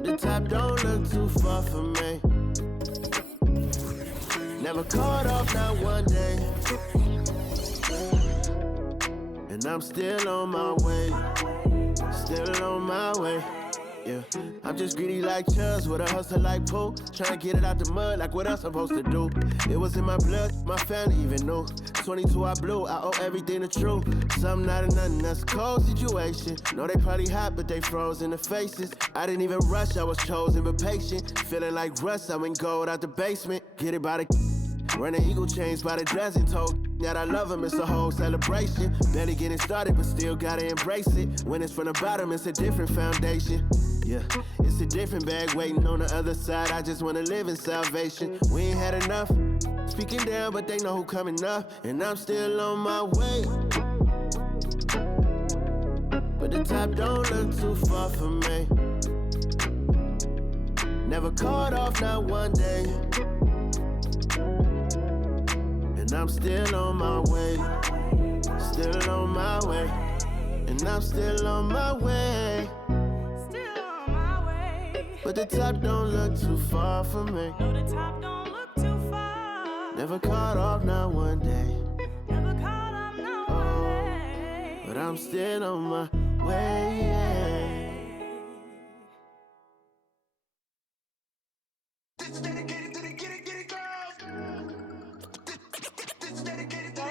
but the top don't look too far from me. Never caught off, not one day. And I'm still on my way. Still on my way. Yeah, I'm just greedy like Chuz with a hustle like Pooh. Trying to get it out the mud like what else I'm supposed to do. It was in my blood, my family even knew. 22 I blew, I owe everything to True. Something out of nothing, that's a cold situation. Know they probably hot, but they froze in the faces. I didn't even rush, I was chosen but patient. Feeling like Russ, I went gold out the basement. Get it by the running eagle chains by the dozen. Told that I love him, it's a whole celebration. Barely getting started, but still gotta embrace it. When it's from the bottom, it's a different foundation. Yeah, it's a different bag waiting on the other side. I just wanna live in salvation. We ain't had enough. Speaking down, but they know who coming up. And I'm still on my way. But the top don't look too far from me. Never caught off, not one day. And I'm still on my way. Still on my way. And I'm still on my way. But the top don't look too far from me. No, the top don't look too far. Never caught off, not one day. Never caught off, not one day. But I'm still on my way. This is dedicated to the get it girls. This is dedicated to the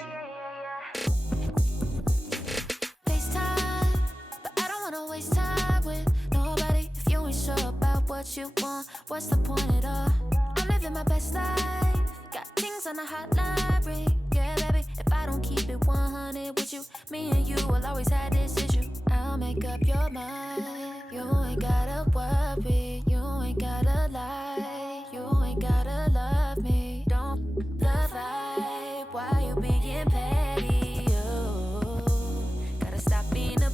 FaceTime, but I don't wanna waste time with nobody if you ain't sure about what you want. What's the point at all? I'm living my best life. Got things on the hotline ring. Yeah, baby, if I don't keep it 100 with you, me and you will always have this issue. I'll make up your mind. You ain't gotta worry. You ain't gotta lie. You ain't gotta love me. Don't the vibe. Why you being petty? Oh, gotta stop being a.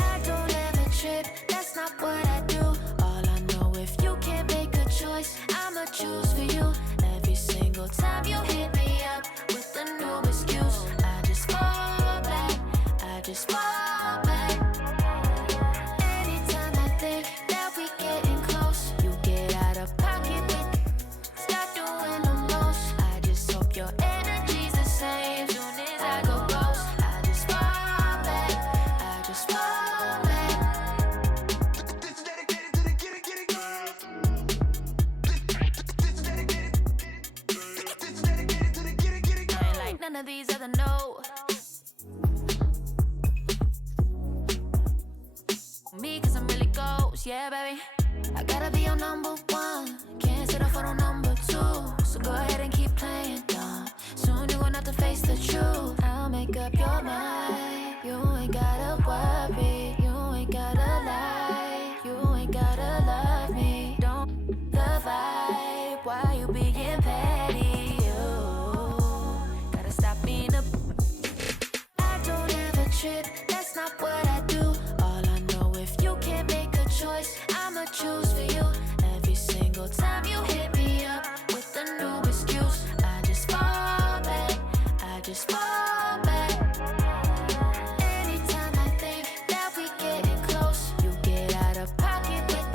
I don't ever trip. That's not what I do. All I know, if you can't make a choice, I'ma choose for you. Every single time you hit me up with a new excuse, I just fall back. I just fall back. Anytime I think that we getting close, you get out of pocket with. Stop doing the most. I just hope your energy's the same. Soon as I go ghost, I just fall back. I just fall back. This is dedicated to the get it girls. This is dedicated. This is dedicated to the get it girls. I ain't like none of these other no. Me, cause I'm really ghost, yeah, baby. I gotta be your number one. Can't settle for no number two. So go ahead and keep playing dumb. Soon you're gonna have to face the truth. I'll make up your mind. You ain't gotta worry. You ain't gotta lie. You ain't gotta love me. Don't the vibe. Why you being petty? You gotta stop being a. I don't ever trip. That's not what I do. All I know, if you can't make a choice, I'ma choose for you. Every single time you hit me up with a new excuse, I just fall back. I just fall back. Anytime I think that we getting close, you get out of pocket with.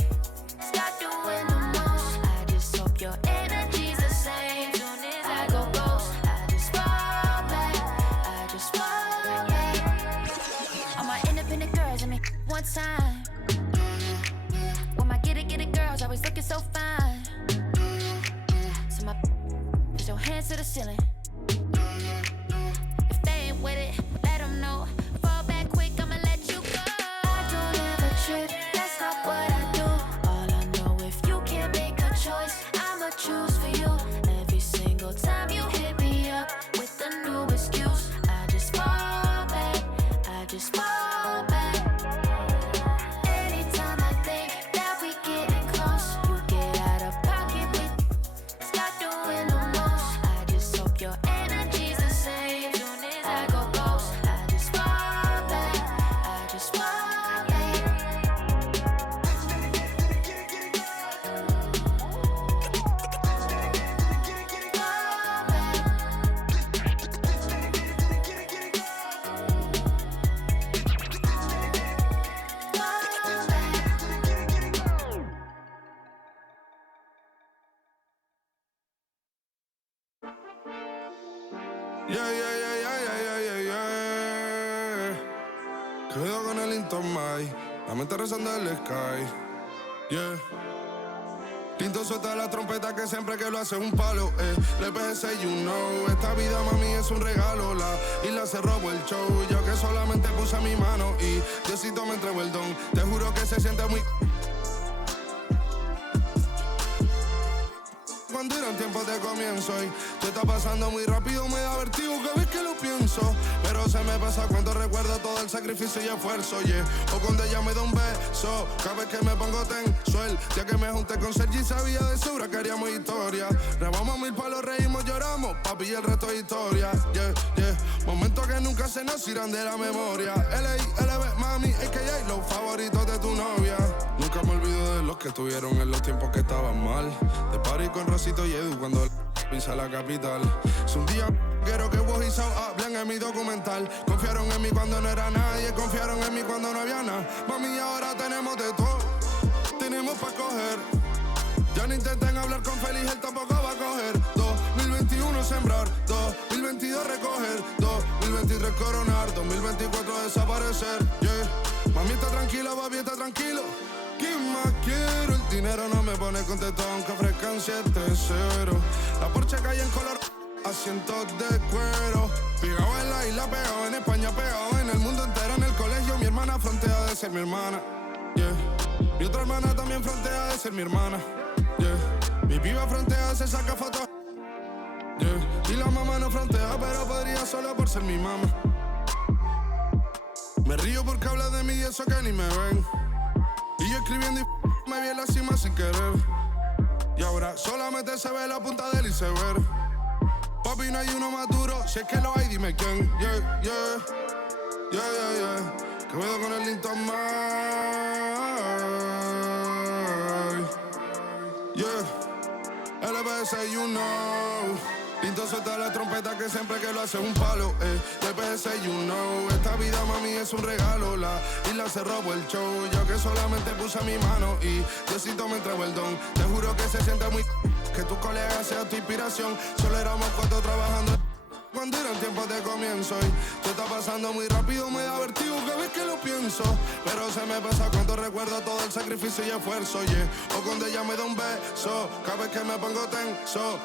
Stop doing the most. I just hope your energy's the same. Soon as I go ghost, I just fall back. I just fall back. All my independent girls, I mean, one time. When my get it girls always looking so fine. So my put your hands to the ceiling. If they ain't with it, let them know. Fall back quick, I'ma let you go. I don't ever trip, that's not what I do. All I know, if you can't make a choice, I'ma choose for you. Every single time you hit me up with a new excuse, I just fall back. I just fall back. Anytime I think that we getting close, you get out of pocket with. Stop doing the most. I just hope your energy's the same. Soon as I go ghost, I just fall Yeah, yeah, yeah, yeah, yeah, yeah, yeah, yeah. Quedo con el Intomai, la mente rezando el sky. Yeah. Tinto suelta la trompeta que siempre que lo hace es un palo, Le pensé, you know, esta vida, mami, es un regalo. La isla se robó el show, yo que solamente puse mi mano y Diosito me entregó el don. Te juro que se siente muy... Cuando eran tiempos de comienzo y tú está pasando muy rápido, me da vertigo cada vez que lo pienso. Pero se me pasa cuando recuerdo todo el sacrificio y esfuerzo, yeah. O cuando ella me da un beso, cada vez que me pongo tenso. El día que me junté con Sergi sabía de sobra que haríamos historia. Grabamos 1000 palos, reímos, lloramos, papi, y el resto es historia, yeah, yeah. Momentos que nunca se nos irán de la memoria. LB, mami, AKA, los favoritos de tu novia. Nunca me olvido de los que estuvieron en los tiempos que estaban mal. De party con Rosito y Edu cuando pisa la capital. Es un día quiero que vos y Sao hablen en mi documental. Confiaron en mí cuando no era nadie, confiaron en mí cuando no había nada. Mami, ahora tenemos de todo, tenemos pa' coger. Ya no intenten hablar con Feliz, él tampoco va a coger. 2021 sembrar, 2022 recoger, 2023 coronar, 2024 desaparecer, yeah. Mami está tranquila, papi está tranquilo. ¿Qué más quiero? El dinero no me pone contento aunque ofrezcan 7-0. La Porsche cae en color, asientos de cuero. Pegado en la isla, pegado en España, pegado en el mundo entero. En el colegio mi hermana frontea de ser mi hermana, yeah. Mi otra hermana también frontea de ser mi hermana, yeah. Mi piba frontea, se saca fotos, yeah. Y la mamá no frontea, pero podría solo por ser mi mamá. Me río porque habla de mí y eso que ni me ven. Y yo escribiendo y me vi en la cima sin querer. Y ahora solamente se ve la punta del iceberg. Papi, no hay uno más duro, si es que lo hay, dime quién. Yeah, yeah, yeah, yeah, yeah. Que veo con el Intomai. Yeah, LBS, you know. Pinto suelta la trompeta que siempre que lo hace es un palo, LBS, you know. Esta vida, mami, es un regalo. La isla se robó el show, yo que solamente puse mi mano y Diosito me entregó el don. Te juro que se siente muy... que tu colega sea tu inspiración. Solo éramos 4 trabajando cuando eran tiempos de comienzo y tú está pasando muy rápido, me da vertigo cada vez que lo pienso. Pero se me pasa cuando recuerdo todo el sacrificio y esfuerzo, yeah. O cuando ella me da un beso, cada vez que me pongo tenso.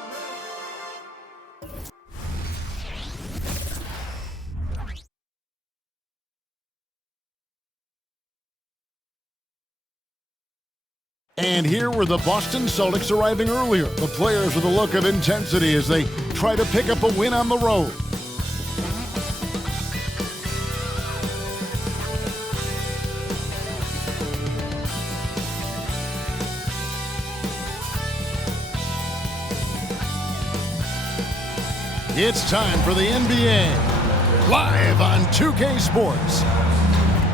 And here were the Boston Celtics arriving earlier. The players with a look of intensity as they try to pick up a win on the road. It's time for the NBA, live on 2K Sports.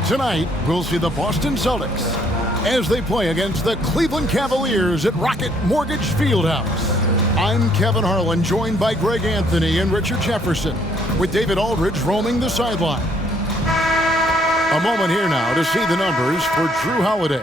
Tonight, we'll see the Boston Celtics as they play against the Cleveland Cavaliers at Rocket Mortgage Fieldhouse. I'm Kevin Harlan, joined by Greg Anthony and Richard Jefferson, with David Aldridge roaming the sideline. A moment here now to see the numbers for Jrue Holiday.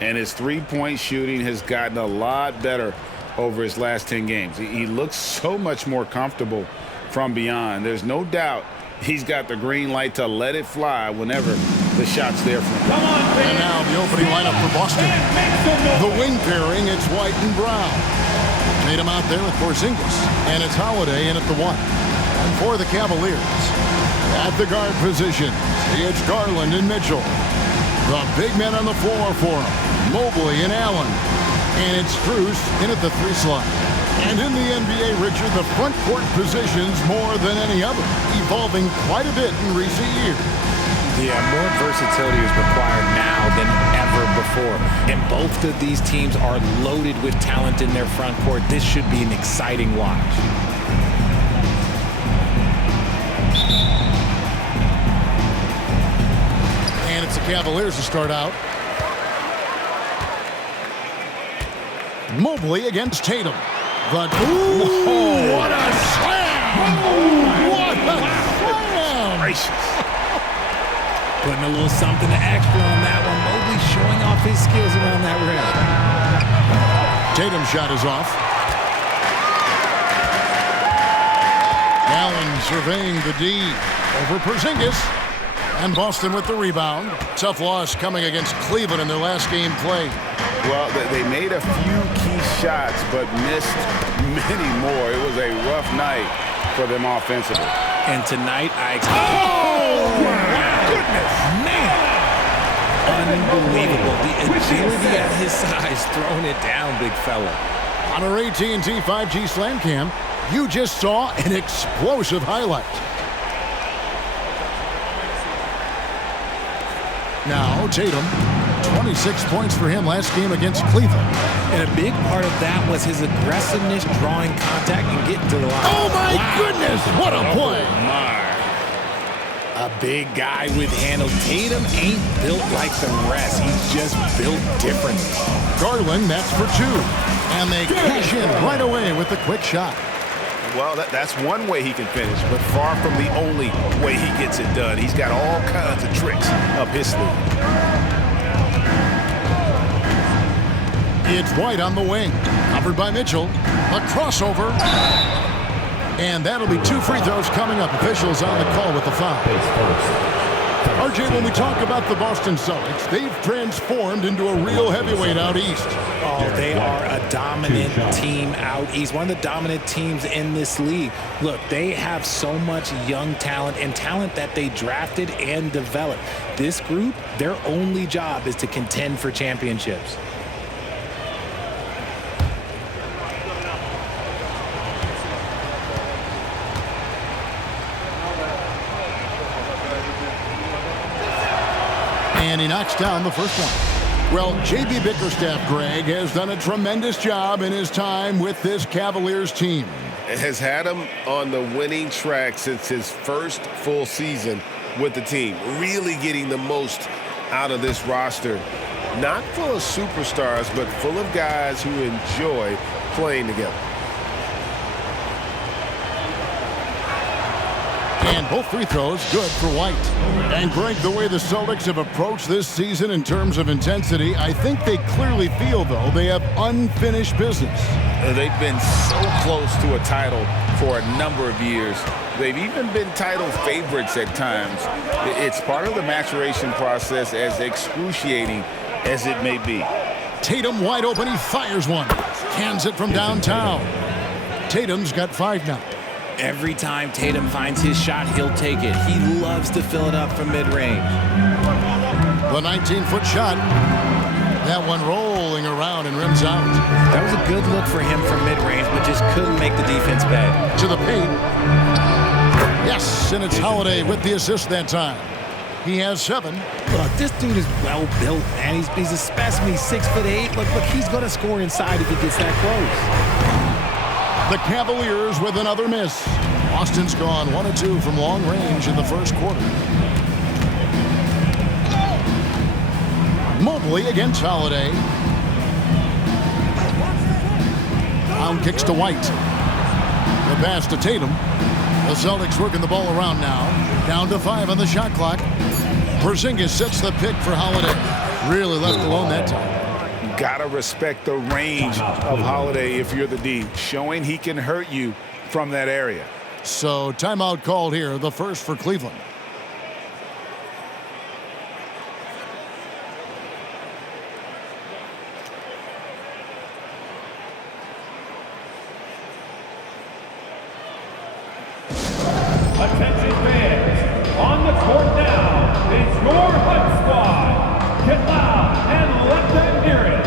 And his three-point shooting has gotten a lot better over his last 10 games. He looks so much more comfortable from beyond. There's no doubt he's got the green light to let it fly whenever the shot's there for him. And now the opening lineup for Boston. The wing pairing, it's White and Brown. Tatum out there with Porzingis, and it's Holiday in at the 1. And for the Cavaliers, at the guard position, it's Garland and Mitchell. The big men on the floor for him, Mobley and Allen. And it's Jrue in at the 3 slot. And in the NBA, Richard, the front court positions more than any other, evolving quite a bit in recent years. Yeah, more versatility is required now than ever before. And both of these teams are loaded with talent in their front court. This should be an exciting watch. And it's the Cavaliers to start out. Mobley against Tatum. But, ooh, what a slam! What a slam! Gracious. Putting a little something extra on that one. Mobley showing off his skills around that rim. Tatum's shot is off. Allen surveying the D over Porzingis. And Boston with the rebound. Tough loss coming against Cleveland in their last game played. Well, they made a few key shots, but missed many more. It was a rough night for them offensively. And tonight, oh, my goodness, man. Unbelievable. The agility at his size, throwing it down, big fella. On our AT&T 5G Slam Cam, you just saw an explosive highlight. Now, Tatum, 26 points for him last game against Cleveland. And a big part of that was his aggressiveness, drawing contact and getting to the line. Oh, my goodness, what a play. A big guy with handle. Tatum ain't built like the rest. He's just built different. Garland, that's for 2. And they cash in right away with the quick shot. Well, that's one way he can finish, but far from the only way he gets it done. He's got all kinds of tricks up his sleeve. It's White on the wing. Covered by Mitchell. A crossover. And that'll be 2 free throws coming up. Officials on the call with the foul. RJ, when we talk about the Boston Celtics, they've transformed into a real heavyweight out east. Oh, they are a dominant team out east. One of the dominant teams in this league. Look, they have so much young talent and talent that they drafted and developed. This group, their only job is to contend for championships. And he knocks down the first one. Well, J.B. Bickerstaff, Greg, has done a tremendous job in his time with this Cavaliers team. Has had him on the winning track since his first full season with the team. Really getting the most out of this roster. Not full of superstars, but full of guys who enjoy playing together. And both free throws good for White. And Greg, the way the Celtics have approached this season in terms of intensity, I think they clearly feel, though, they have unfinished business. They've been so close to a title for a number of years. They've even been title favorites at times. It's part of the maturation process, as excruciating as it may be. Tatum wide open, he fires one. Cans it from downtown. Tatum's got 5 now. Every time Tatum finds his shot, he'll take it. He loves to fill it up from mid-range. The 19-foot shot. That one rolling around and rims out. That was a good look for him from mid-range, but just couldn't make the defense pay. To the paint. Yes, and it's Holiday with the assist that time. He has 7. Look, this dude is well-built, man. He's a specimen. He's 6'8". Look, he's going to score inside if he gets that close. The Cavaliers with another miss. Boston's gone 1 of 2 from long range in the first quarter. Mobley against Holiday. Brown kicks to White. The pass to Tatum. The Celtics working the ball around now. Down to 5 on the shot clock. Porzingis sets the pick for Holiday. Really left alone that time. Gotta respect the range of Holiday if you're the D, showing he can hurt you from that area. So timeout called here, the first for Cleveland. Attention fans, on the court now, it's your HUD squad. Get loud and let them hear it.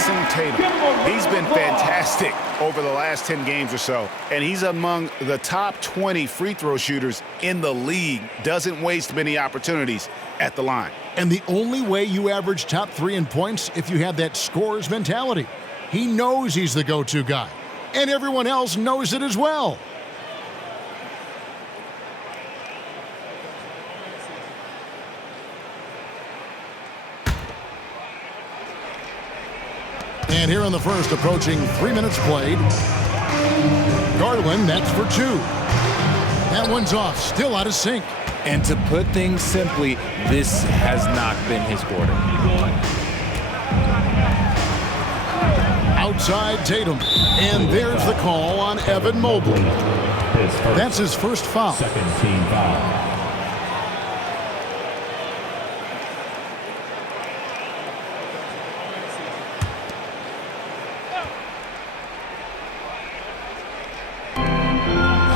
Jason Tatum. He's been fantastic over the last 10 games or so, and he's among the top 20 free throw shooters in the league. Doesn't waste many opportunities at the line. And the only way you average top 3 in points if you have that scorer's mentality. He knows he's the go-to guy, and everyone else knows it as well. And here in the first, approaching 3 minutes played. Garland, that's for 2. That one's off, still out of sync. And to put things simply, this has not been his quarter. Outside Tatum. And there's the call on Evan Mobley. That's his first foul. Second team foul.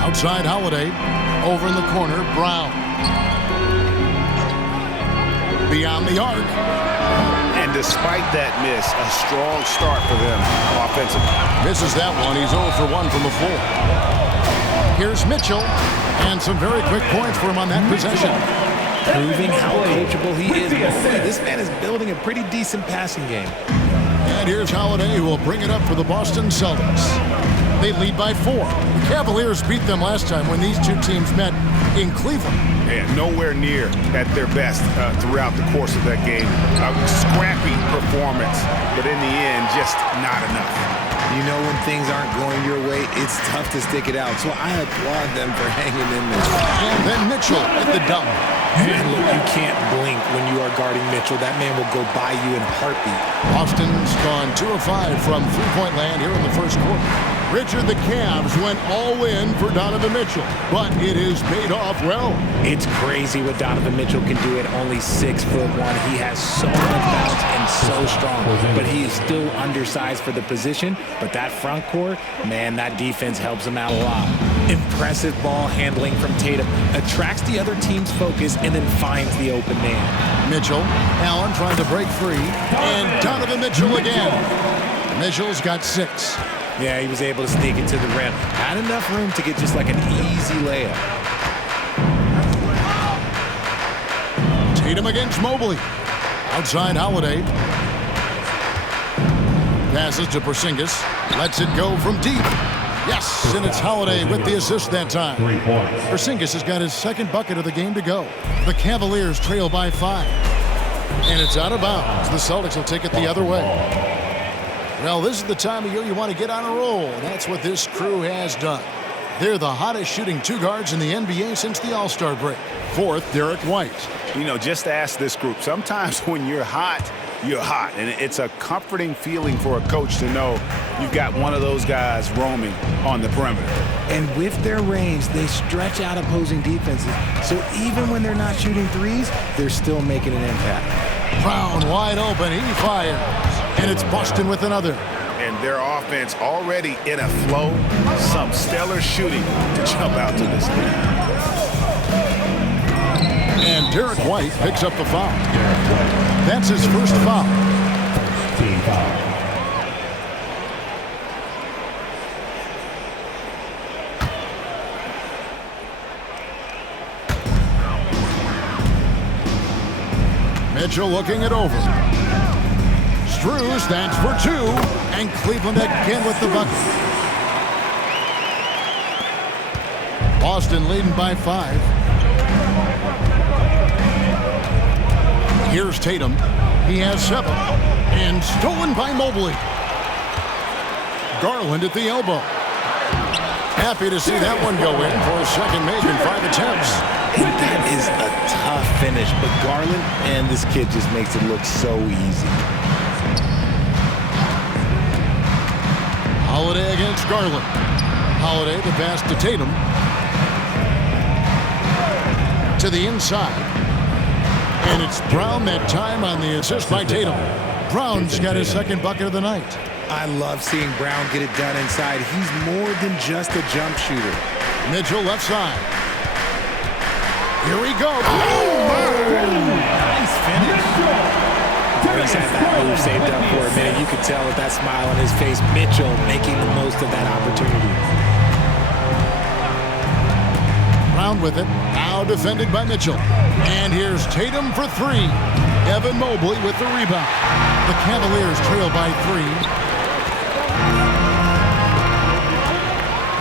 Outside Holiday. Over in the corner, Brown. Beyond the arc. And despite that miss, a strong start for them offensively. Misses that one. He's 0 for 1 from the floor. Here's Mitchell. And some very quick points for him on that possession. Proving how coachable he is. Boy, this man is building a pretty decent passing game. And here's Holiday, who will bring it up for the Boston Celtics. They lead by 4. The Cavaliers beat them last time when these two teams met in Cleveland. Yeah, nowhere near at their best throughout the course of that game. A scrappy performance, but in the end, just not enough. You know, when things aren't going your way, it's tough to stick it out. So I applaud them for hanging in there. And then Mitchell at the dump. And look, you can't blink when you are guarding Mitchell. That man will go by you in a heartbeat. Boston's gone 2 of 5 from three-point land here in the first quarter. Richard, the Cavs went all in for Donovan Mitchell, but it has paid off well. It's crazy what Donovan Mitchell can do at only 6'1". He has so much bounce and so strong, but he is still undersized for the position. But that front court, man, that defense helps him out a lot. Impressive ball handling from Tatum, attracts the other team's focus, and then finds the open man. Mitchell, Allen trying to break free, and Donovan Mitchell again. Mitchell's got 6. Yeah, he was able to sneak it to the rim. Had enough room to get just like an easy layup. Tatum against Mobley. Outside Holiday. Passes to Porzingis. Lets it go from deep. Yes, and it's Holiday with the assist that time. 3 points. Porzingis has got his second bucket of the game to go. The Cavaliers trail by 5. And it's out of bounds. The Celtics will take it the other way. Well, this is the time of year you want to get on a roll. That's what this crew has done. They're the hottest shooting 2 guards in the NBA since the All-Star break. 4th, Derek White. You know, just ask this group. Sometimes when you're hot, you're hot. And it's a comforting feeling for a coach to know you've got one of those guys roaming on the perimeter. And with their range, they stretch out opposing defenses. So even when they're not shooting threes, they're still making an impact. Brown wide open. He fires. And it's Boston with another. And their offense already in a flow. Some stellar shooting to jump out to this lead. And Derek White picks up the foul. That's his first foul. Team foul. Mitchell looking it over. Jrue stands for 2, and Cleveland again with the bucket. Boston leading by 5. Here's Tatum. He has 7, and stolen by Mobley. Garland at the elbow. Happy to see that one go in for a second make in 5 attempts. And that is a tough finish, but Garland, and this kid just makes it look so easy. Holiday against Garland. Holiday, the pass to Tatum. To the inside. And it's Brown that time on the assist by Tatum. Brown's got his second bucket of the night. I love seeing Brown get it done inside. He's more than just a jump shooter. Mitchell left side. Here we go. Nice finish. Darius had that move saved up for a minute. You could tell with that smile on his face. Mitchell making the most of that opportunity. Brown with it. Now defended by Mitchell. And here's Tatum for three. Evan Mobley with the rebound. The Cavaliers trail by 3.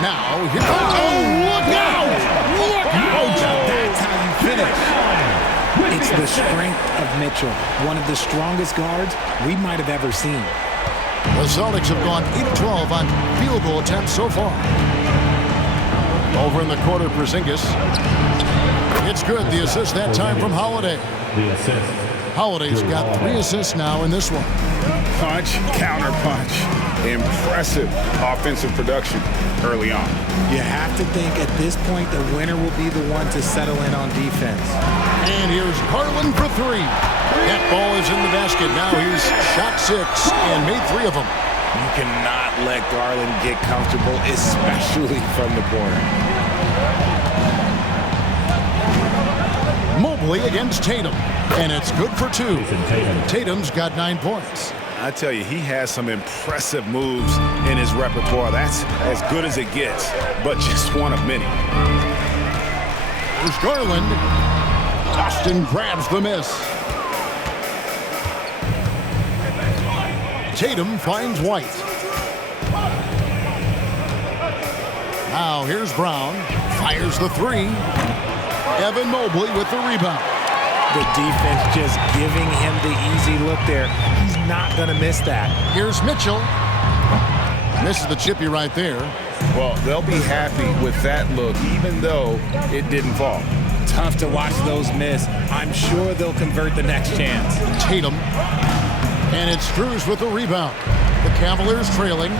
Now, here. Oh, look out! Look out! That's how you finish. It's the strength of Mitchell, one of the strongest guards we might have ever seen. The Celtics have gone 8-12 on field goal attempts so far. Over in the corner, Porzingis. It's good. The assist that time from Holiday. The assist. Holiday's got 3 assists now in this one. Punch, counter punch. Impressive offensive production early on. You have to think at this point the winner will be the one to settle in on defense. And here's Garland for 3. That ball is in the basket. Now he's shot 6 and made 3 of them. You cannot let Garland get comfortable, especially from the corner. Mobley against Tatum. And it's good for 2. Tatum's got 9 points. I tell you, he has some impressive moves in his repertoire. That's as good as it gets, but just one of many. There's Garland. Austin grabs the miss. Tatum finds White. Now here's Brown. Fires the 3. Evan Mobley with the rebound. The defense just giving him the easy look there. He's not going to miss that. Here's Mitchell. Misses the chippy right there. Well, they'll be happy with that look, even though it didn't fall. Tough to watch those miss. I'm sure they'll convert the next chance. Tatum. And it's Jrue with the rebound. The Cavaliers trailing.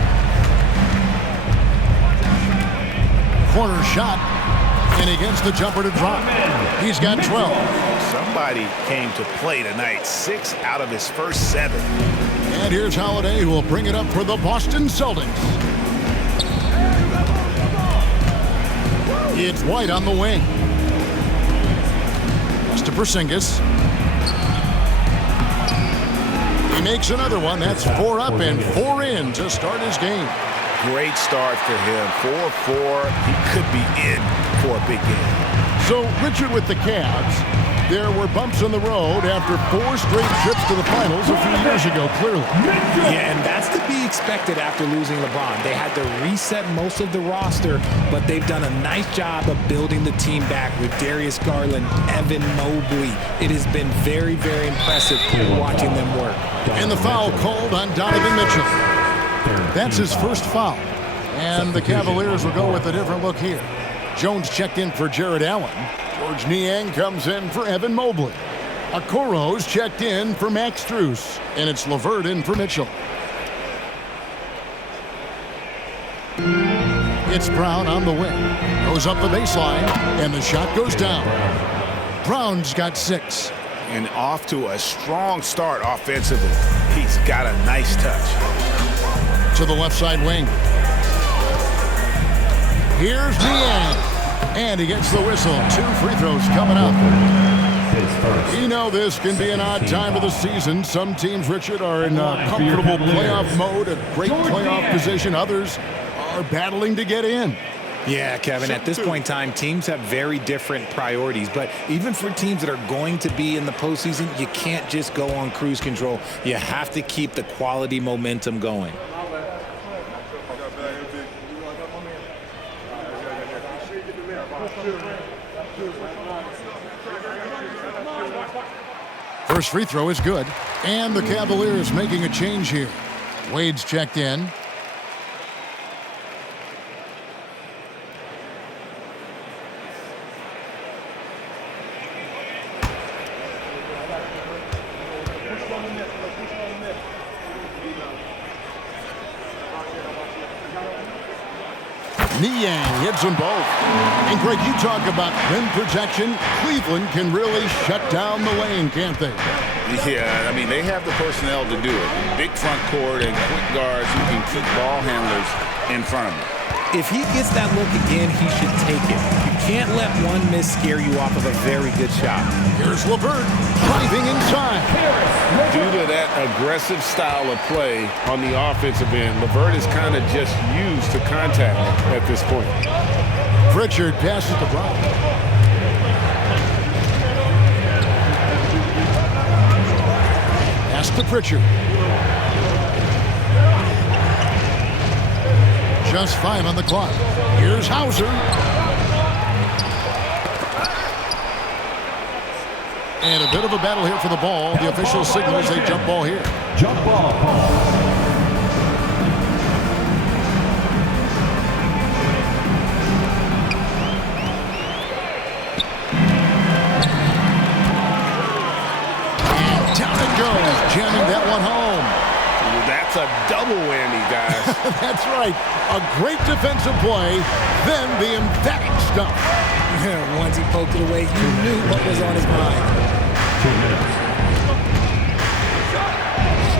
Corner shot. And he gets the jumper to drop. He's got 12. Somebody came to play tonight. 6 out of his first 7. And here's Holiday, who will bring it up for the Boston Celtics. It's White on the wing. Pass to Porzingis. He makes another one. That's 4 up and 4 in to start his game. Great start for him. 4-4. He could be in for a big game. So, Richard, with the Cavs, there were bumps in the road after 4 straight trips to the finals a few years ago, clearly. Yeah, and that's to be expected after losing LeBron. They had to reset most of the roster, but they've done a nice job of building the team back with Darius Garland, Evan Mobley. It has been very, very impressive watching them work. And the foul called on Donovan Mitchell. That's his first foul. And the Cavaliers will go with a different look here. Jones checked in for Jared Allen. George Niang comes in for Evan Mobley. Okoro's checked in for Max Strus. And it's LeVert in for Mitchell. It's Brown on the wing. Goes up the baseline, and the shot goes down. Brown's got 6. And off to a strong start offensively. He's got a nice touch. To the left side wing. Here's Niang. And he gets the whistle. 2 free throws coming up. You know this can be an odd time of the season. Some teams, Richard, are in a comfortable playoff mode, a great playoff position. Others are battling to get in. Yeah, Kevin, at this point in time, teams have very different priorities. But even for teams that are going to be in the postseason, you can't just go on cruise control. You have to keep the quality momentum going. First free throw is good. And the Cavaliers making a change here. Wade's checked in. Niang hits them both. And Greg, you talk about rim protection. Cleveland can really shut down the lane, can't they? Yeah, I mean, they have the personnel to do it. Big front court and quick guards who can keep ball handlers in front of them. If he gets that look again, he should take it. You can't let one miss scare you off of a very good shot. Here's LeVert driving inside. Due to that aggressive style of play on the offensive end, LeVert is kind of just used to contact at this point. Pritchard passes to Brown. Pass to Pritchard. Just 5 on the clock. Here's Hauser. And a bit of a battle here for the ball. The official signals a jump ball here. Jump ball call. Jamming that one home. That's a double whammy, guys. That's right. A great defensive play, then the emphatic stuff. Once he poked it away, you knew what was on his mind. 2 minutes.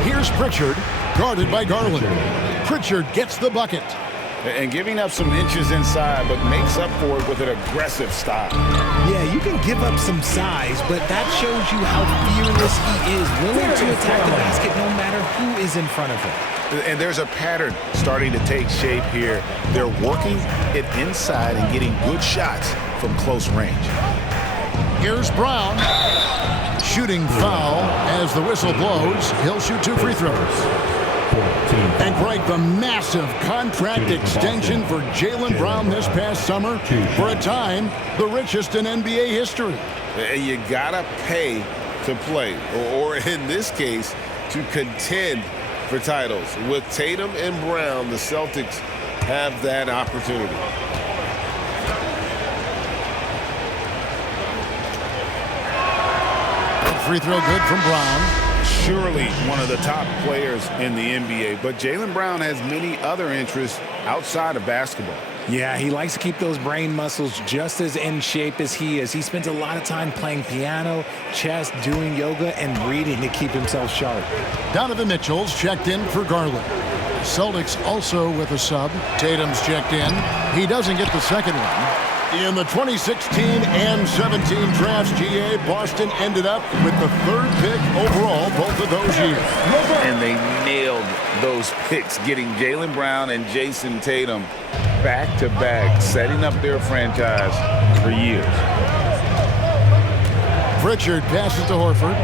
Here's Pritchard, guarded by Garland. Pritchard gets the bucket. And giving up some inches inside, but makes up for it with an aggressive style. Yeah, you can give up some size, but that shows you how fearless he is, willing to attack the basket no matter who is in front of him. And there's a pattern starting to take shape here. They're working it inside and getting good shots from close range. Here's Brown. Shooting foul as the whistle blows. He'll shoot 2 free throws. And Greg, the massive contract extension for Jaylen Brown this past summer, for a time, the richest in NBA history. You gotta pay to play, or in this case, to contend for titles. With Tatum and Brown, the Celtics have that opportunity. Free throw good from Brown. Surely one of the top players in the NBA, but Jaylen Brown has many other interests outside of basketball. Yeah, he likes to keep those brain muscles just as in shape as he is. He spends a lot of time playing piano, chess, doing yoga, and reading to keep himself sharp. Donovan Mitchell's checked in for Garland. Celtics also with a sub. Tatum's checked in. He doesn't get the second one. In the 2016 and 17 drafts, GA, Boston ended up with the 3rd pick overall both of those years. And they nailed those picks, getting Jaylen Brown and Jason Tatum back-to-back, setting up their franchise for years. Pritchard passes to Horford.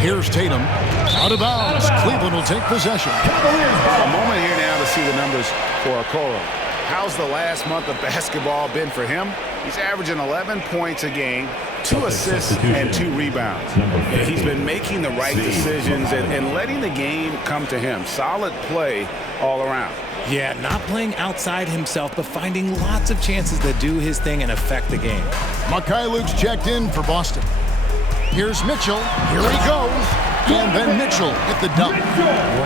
Here's Tatum. Out of bounds. Cleveland will take possession. A moment here now to see the numbers for Okoro. How's the last month of basketball been for him? He's averaging 11 points a game, 2 assists, and 2 rebounds. He's been making the right decisions and letting the game come to him. Solid play all around. Yeah, not playing outside himself, but finding lots of chances to do his thing and affect the game. Luke's checked in for Boston. Here's Mitchell. Here he goes. And then Mitchell hit the dunk.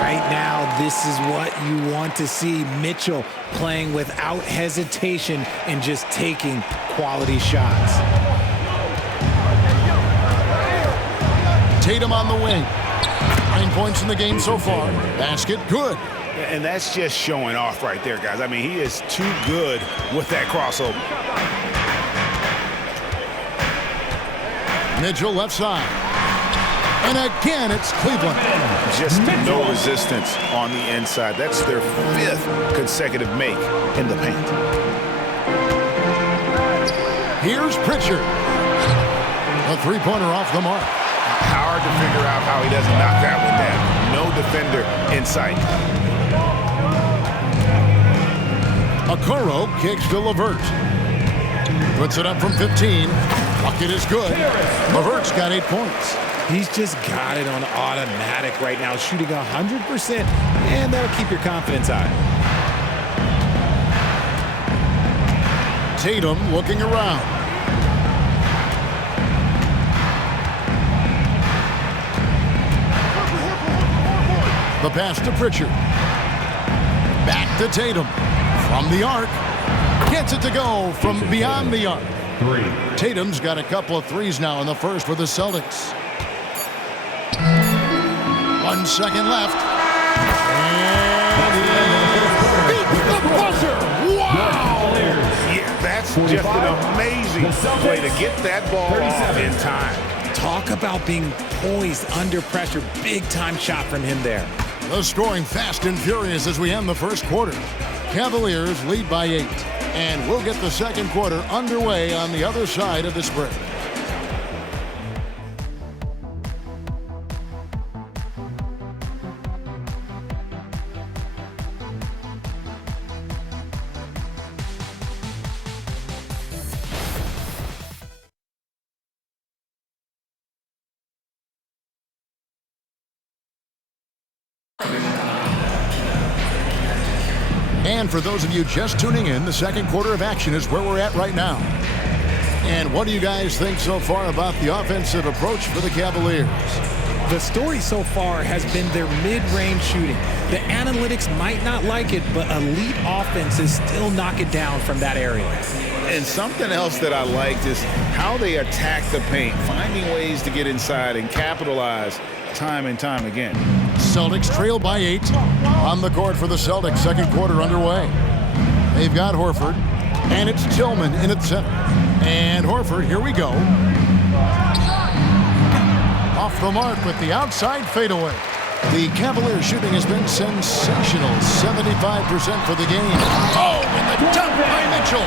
Right now, this is what you want to see. Mitchell playing without hesitation and just taking quality shots. Tatum on the wing. 9 points in the game so far. Basket good. And that's just showing off right there, guys. I mean, he is too good with that crossover. Mitchell left side. And again, it's Cleveland. Just no resistance on the inside. That's their 5th consecutive make in the paint. Here's Pritchard. A 3-pointer off the mark. Hard to figure out how he doesn't knock that one down. No defender in sight. Okoro kicks to LeVert. Puts it up from 15. Bucket is good. LeVert's got 8 points. He's just got it on automatic right now, shooting 100%, and that'll keep your confidence high. Tatum looking around. The pass to Pritchard. Back to Tatum. From the arc. Gets it to go from beyond the arc. 3. Tatum's got a couple of threes now in the first for the Celtics. 1 second left. And he beats the Just an amazing way to get that ball off in time. Talk about being poised under pressure. Big-time shot from him there. The scoring fast and furious as we end the first quarter. Cavaliers lead by 8. And we'll get the second quarter underway on the other side of this break. And for those of you just tuning in, the second quarter of action is where we're at right now. And what do you guys think so far about the offensive approach for the Cavaliers? The story so far has been their mid-range shooting. The analytics might not like it, but elite offenses still knock it down from that area. And something else that I liked is how they attack the paint, finding ways to get inside and capitalize time and time again. Celtics trail by 8 on the court for the Celtics. Second quarter underway. They've got Horford, and it's Tillman in at center. And Horford, here we go. Off the mark with the outside fadeaway. The Cavaliers shooting has been sensational. 75% for the game. Oh, and the dunk by Mitchell.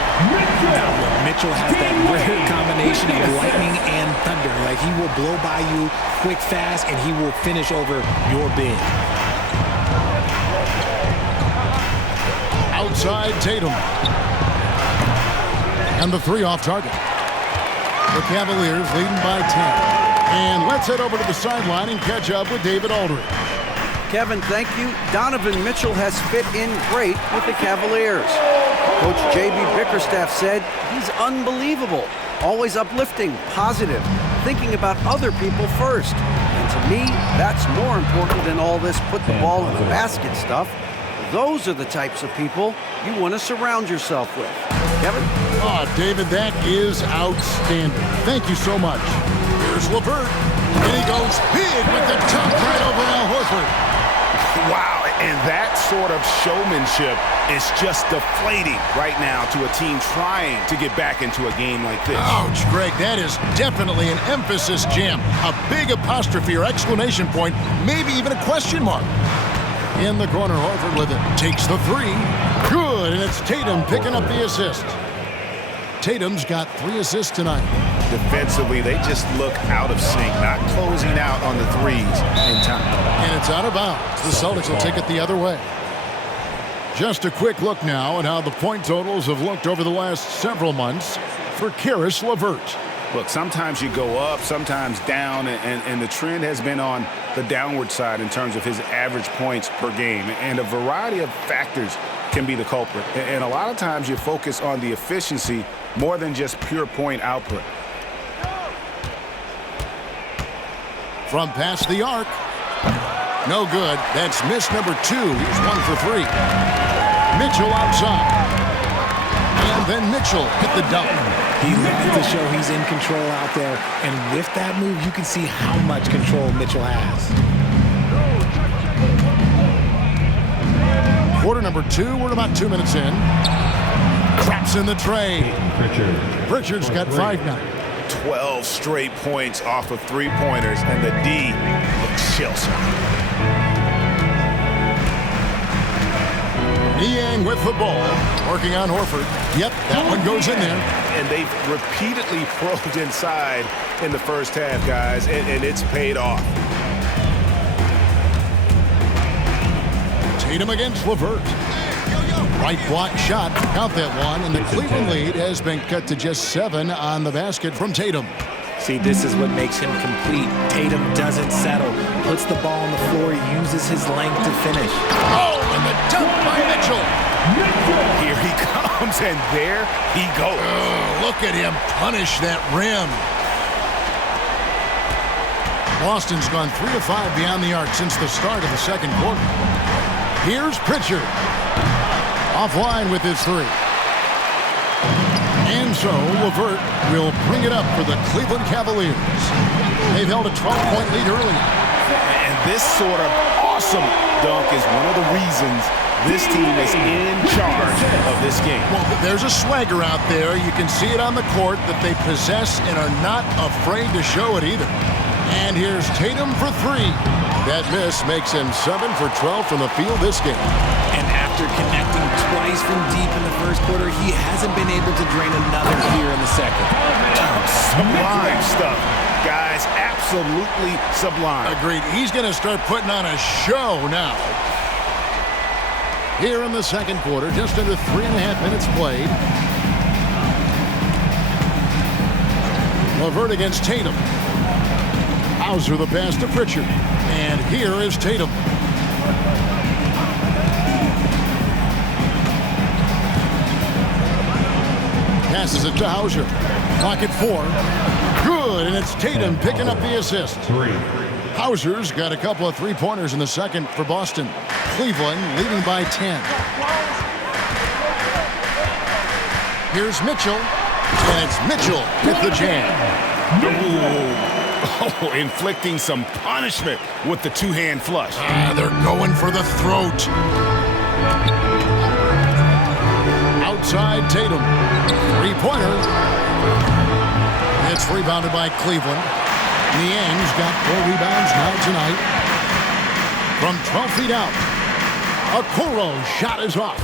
Mitchell has that rare combination of lightning and thunder. Like, he will blow by you quick, fast, and he will finish over your big. Outside Tatum. And the 3 off target. The Cavaliers leading by 10. And let's head over to the sideline and catch up with David Aldridge. Kevin, thank you. Donovan Mitchell has fit in great with the Cavaliers. Coach J.B. Bickerstaff said he's unbelievable, always uplifting, positive, thinking about other people first. And to me, that's more important than all this put the ball in the basket stuff. Those are the types of people you want to surround yourself with. Kevin? Oh, David, that is outstanding. Thank you so much. Here's LeVert, and he goes big with the top right over Al Horford. Wow, and that sort of showmanship is just deflating right now to a team trying to get back into a game like this. Ouch, Greg, that is definitely an emphasis jam. A big apostrophe or exclamation point, maybe even a question mark. In the corner, Horford with it. Takes the 3. Good, and it's Tatum picking up the assist. Tatum's got 3 assists tonight. Defensively, they just look out of sync, not closing out on the threes in time. And it's out of bounds. The Celtics will take it the other way. Just a quick look now at how the point totals have looked over the last several months for Caris LeVert. Look, sometimes you go up, sometimes down, and the trend has been on the downward side in terms of his average points per game. And a variety of factors can be the culprit. And a lot of times you focus on the efficiency more than just pure point output. From past the arc. No good. That's miss number 2. He's 1 for 3. Mitchell outside. And then Mitchell hit the dunk. He loves to show he's in control out there. And with that move, you can see how much control Mitchell has. Quarter number 2. We're about 2 minutes in. Traps in the tray. Pritchard's got 5 now. 12 straight points off of 3-pointers, and the D looks shell-shocked. Niang with the ball, working on Horford. Yep, that one goes in there. And they've repeatedly probed inside in the first half, guys, and it's paid off. Tatum against LeVert. Right block shot, count that one, and the Cleveland lead has been cut to just 7 on the basket from Tatum. See, this is what makes him complete. Tatum doesn't settle, puts the ball on the floor, uses his length to finish. Oh, and the dunk by Mitchell. Here he comes, and there he goes. Oh, look at him punish that rim. Boston's gone 3 of 5 beyond the arc since the start of the second quarter. Here's Pritchard. Offline with his 3. And so LeVert will bring it up for the Cleveland Cavaliers. They've held a 12-point lead early. And this sort of awesome dunk is one of the reasons this team is in charge of this game. Well, there's a swagger out there. You can see it on the court that they possess and are not afraid to show it either. And here's Tatum for three. That miss makes him 7 for 12 from the field this game. And after connecting twice from deep in the first quarter, he hasn't been able to drain another here in the second. Sublime stuff, guys. Absolutely sublime. Agreed. He's going to start putting on a show now. Here in the second quarter, just under 3.5 minutes played. LeVert against Tatum. Hauser the pass to Pritchard. And here is Tatum. Passes it to Hauser. Clock at 4. Good, and it's Tatum picking up the assist. Hauser's got a couple of three-pointers in the second for Boston. Cleveland leading by 10. Here's Mitchell, and it's Mitchell with the jam. Oh, inflicting some punishment with the two-hand flush. They're going for the throat. Outside Tatum. Three-pointer. It's rebounded by Cleveland. Niang's got 4 rebounds now tonight. From 12 feet out. Okoro's shot is off.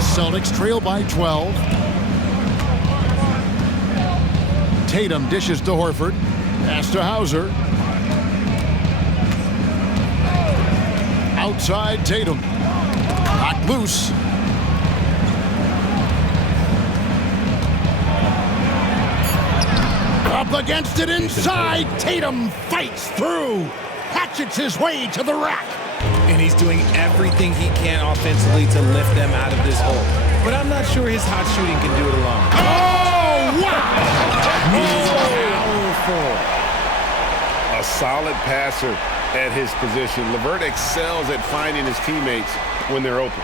Celtics trail by 12. Tatum dishes to Horford. Pass to Hauser. Outside Tatum. Knocked loose. Up against it inside. Tatum fights through. Hatchets his way to the rack. And he's doing everything he can offensively to lift them out of this hole. But I'm not sure his hot shooting can do it alone. Oh, wow! He's powerful. A solid passer at his position. LeVert excels at finding his teammates when they're open.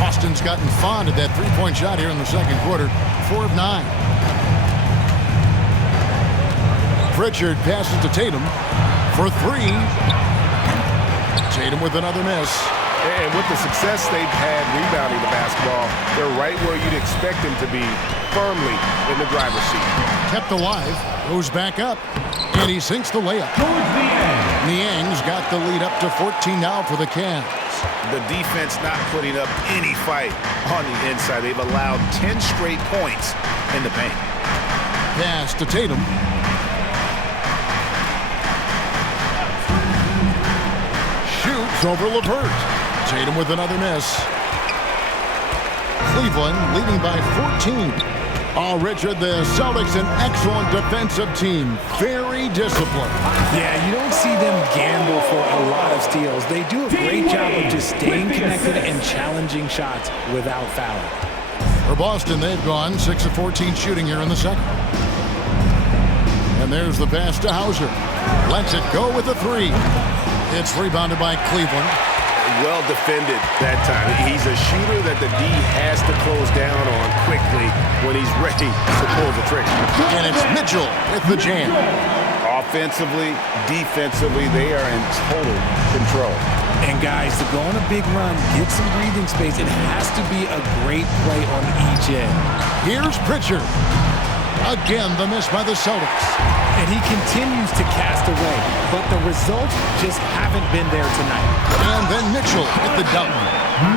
Boston's gotten fond of that three-point shot here in the second quarter. 4 of 9. Pritchard passes to Tatum for 3. Tatum with another miss. And with the success they've had rebounding the basketball, they're right where you'd expect them to be, firmly in the driver's seat. Kept alive, goes back up, and he sinks the layup. Niang's got the lead up to 14 now for the Cavs. The defense not putting up any fight on the inside. They've allowed 10 straight points in the paint. Pass to Tatum. Shoots over LeVert. Tatum with another miss. Cleveland leading by 14. Oh, Richard, the Celtics, an excellent defensive team. Very disciplined. Yeah, you don't see them gamble for a lot of steals. They do a great job of just staying connected and challenging shots without fouling. For Boston, they've gone 6 of 14 shooting here in the second. And there's the pass to Hauser. Lets it go with the 3. It's rebounded by Cleveland. Well defended that time. He's a shooter that the D has to close down on quickly when he's ready to pull the trigger. And it's Mitchell with the jam. Offensively, defensively, they are in total control. And guys, to go on a big run, get some breathing space, it has to be a great play on each end. Here's Pritchard. Again, the miss by the Celtics. And he continues to cast away, but the results just haven't been there tonight. And then Mitchell with the dunk.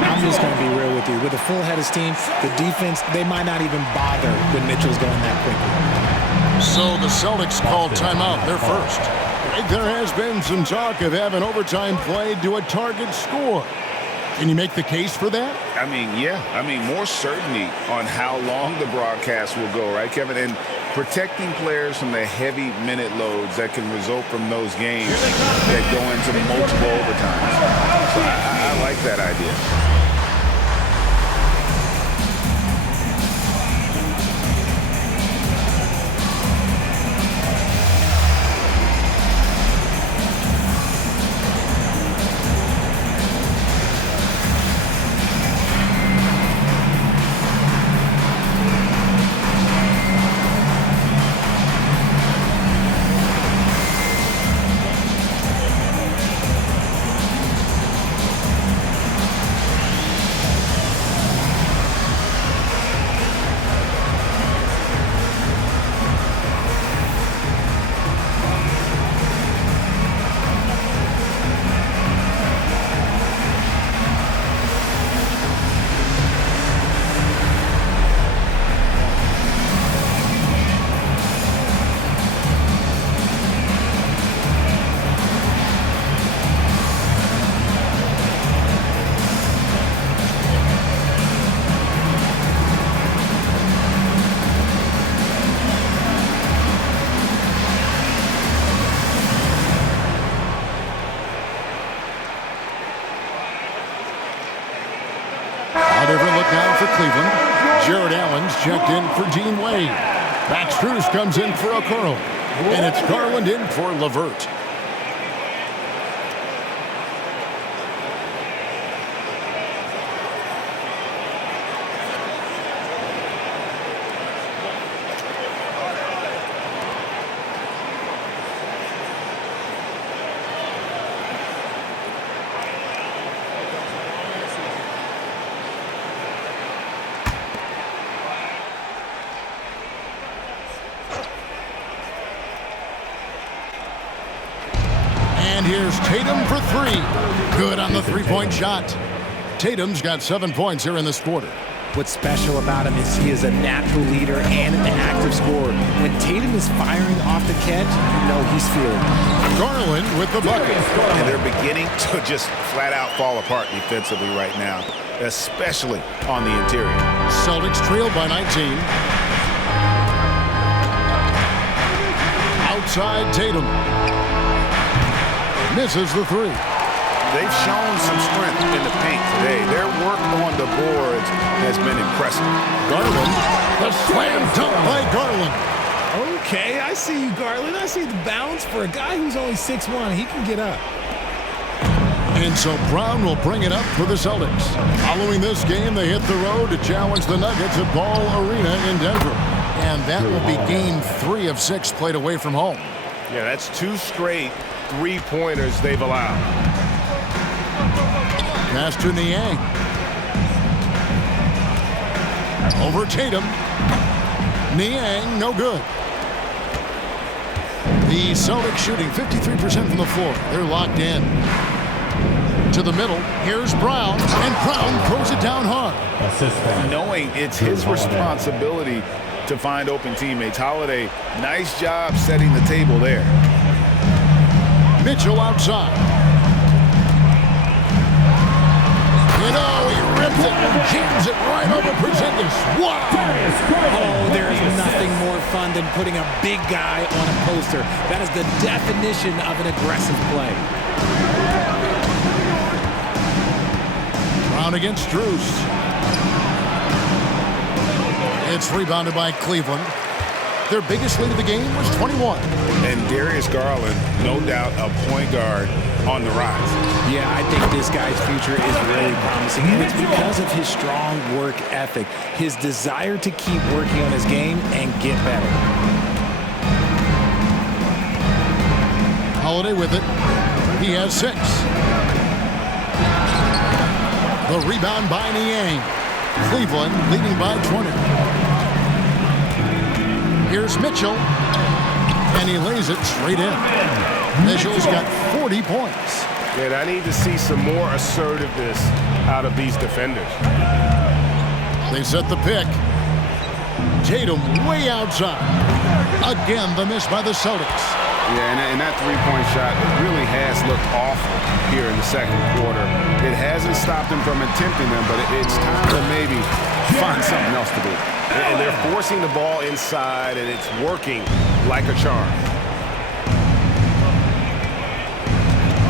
I'm just going to be real with you. With a full head of steam, the defense, they might not even bother when Mitchell's going that quickly. So the Celtics called timeout. They're first. There has been some talk of having overtime played to a target score. Can you make the case for that? I mean, yeah. I mean, more certainty on how long the broadcast will go, right, Kevin? And protecting players from the heavy minute loads that can result from those games that go into multiple overtimes. So I like that idea. now for Cleveland. Jared Allen's checked in for Dean Wade. Max Strus comes in for Okoro. And it's Garland in for LeVert. And here's Tatum for three. Good on the three-point shot. Tatum's got 7 points here in this quarter. What's special about him is he is a natural leader and an active scorer. When Tatum is firing off the catch, you know he's feeling it. Garland with the bucket. And they're beginning to just flat out fall apart defensively right now, especially on the interior. Celtics trail by 19. Outside Tatum. Misses the three. They've shown some strength in the paint today. Their work on the boards has been impressive. Garland, the slam dunk by Garland. Okay, I see you, Garland. I see the bounce for a guy who's only 6'1". He can get up. And so Brown will bring it up for the Celtics. Following this game, they hit the road to challenge the Nuggets at Ball Arena in Denver. And that will be game 3 of 6 played away from home. Yeah, that's 2 straight three-pointers they've allowed. Pass to Niang. Over Tatum. Niang, no good. The Celtics shooting 53% from the floor. They're locked in. To the middle. Here's Brown. And Brown throws it down hard. Knowing it's his responsibility to find open teammates. Holiday, nice job setting the table there. Mitchell outside. You know, he rips it and jams it right over Porzingis. Wow! Oh, there is nothing more fun than putting a big guy on a poster. That is the definition of an aggressive play. Brown against Jrue. It's rebounded by Cleveland. Their biggest lead of the game was 21. And Darius Garland, no doubt a point guard on the rise. Yeah, I think this guy's future is really promising, and it's because of his strong work ethic, his desire to keep working on his game and get better. Holiday with it. He has 6. The rebound by Niang. Cleveland leading by 20. Here's Mitchell, and he lays it straight in. Mitchell's got 40 points. And I need to see some more assertiveness out of these defenders. They set the pick. Tatum way outside. Again, the miss by the Celtics. Yeah, and that three-point shot really has looked awful here in the second quarter. It hasn't stopped him from attempting them, but it's time to maybe find something else to do. And they're forcing the ball inside, and it's working like a charm.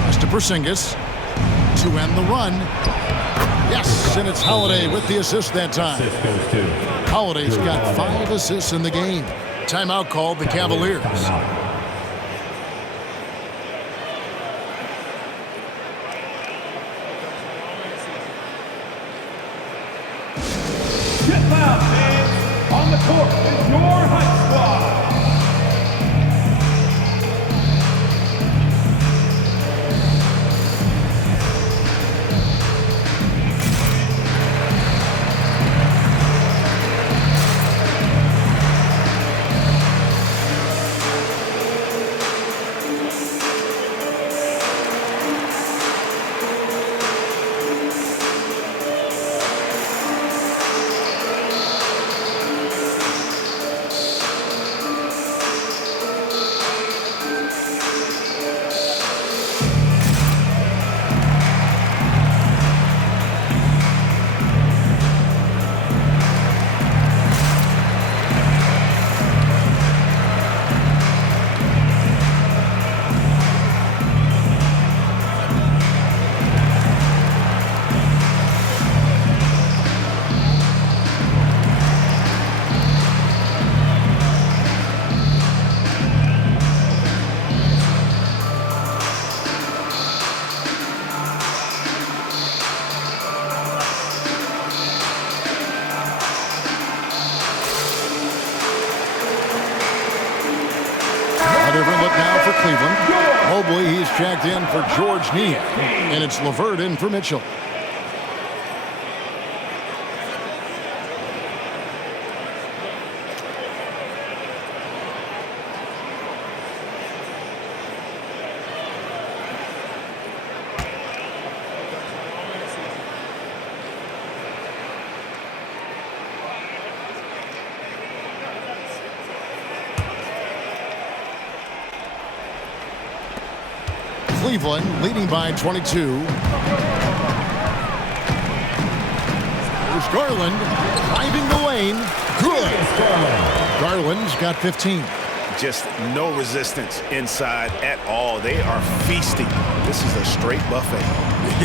Pass to Porzingis to end the run. Yes, and it's Holiday with the assist that time. Holiday's got 5 assists in the game. Timeout called the Cavaliers. Get loud, fans. On the court is your Hunt Squad. checked in for George Neal, and it's LeVert in for Mitchell. Cleveland leading by 22. There's Garland driving the lane. Good. Garland's got 15. Just no resistance inside at all. They are feasting. This is a straight buffet.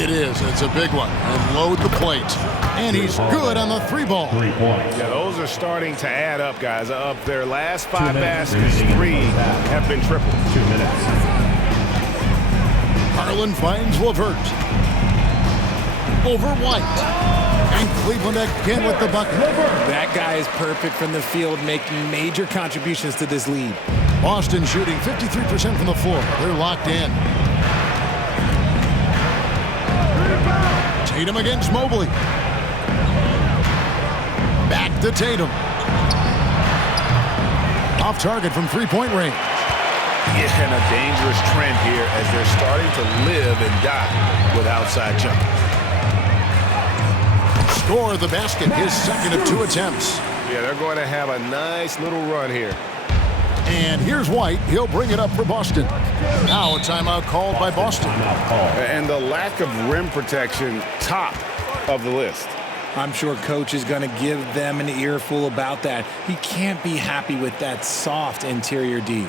It is. It's a big one. And load the plate. And he's good on the 3-ball. 3 points. Yeah, those are starting to add up, guys. Of their last 5 baskets, 3 have been triple. 2 minutes. Garland finds LeVert. Over White. And Cleveland again with the bucket. That guy is perfect from the field, making major contributions to this lead. Boston shooting 53% from the floor. They're locked in. Tatum against Mobley. Back to Tatum. Off target from 3-point range. Yeah, and a dangerous trend here as they're starting to live and die with outside jump. Score the basket, his second of 2 attempts. Yeah, they're going to have a nice little run here. And here's White. He'll bring it up for Boston. Now a timeout called by Boston. And the lack of rim protection, top of the list. I'm sure coach is going to give them an earful about that. He can't be happy with that soft interior D.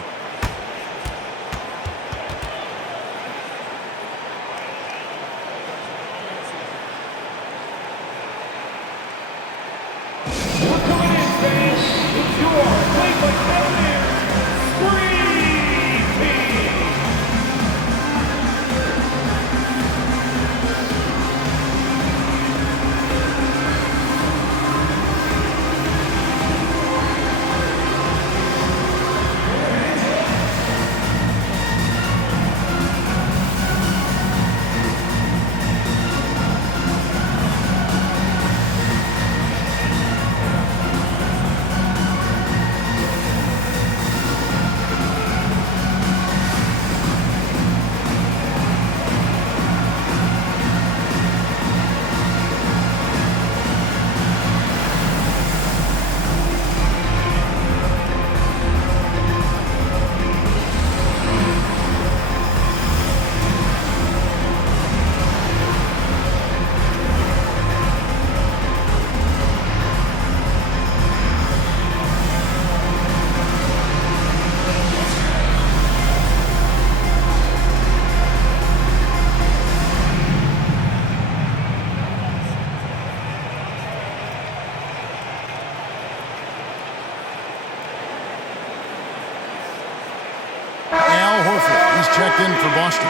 Checked in for Boston.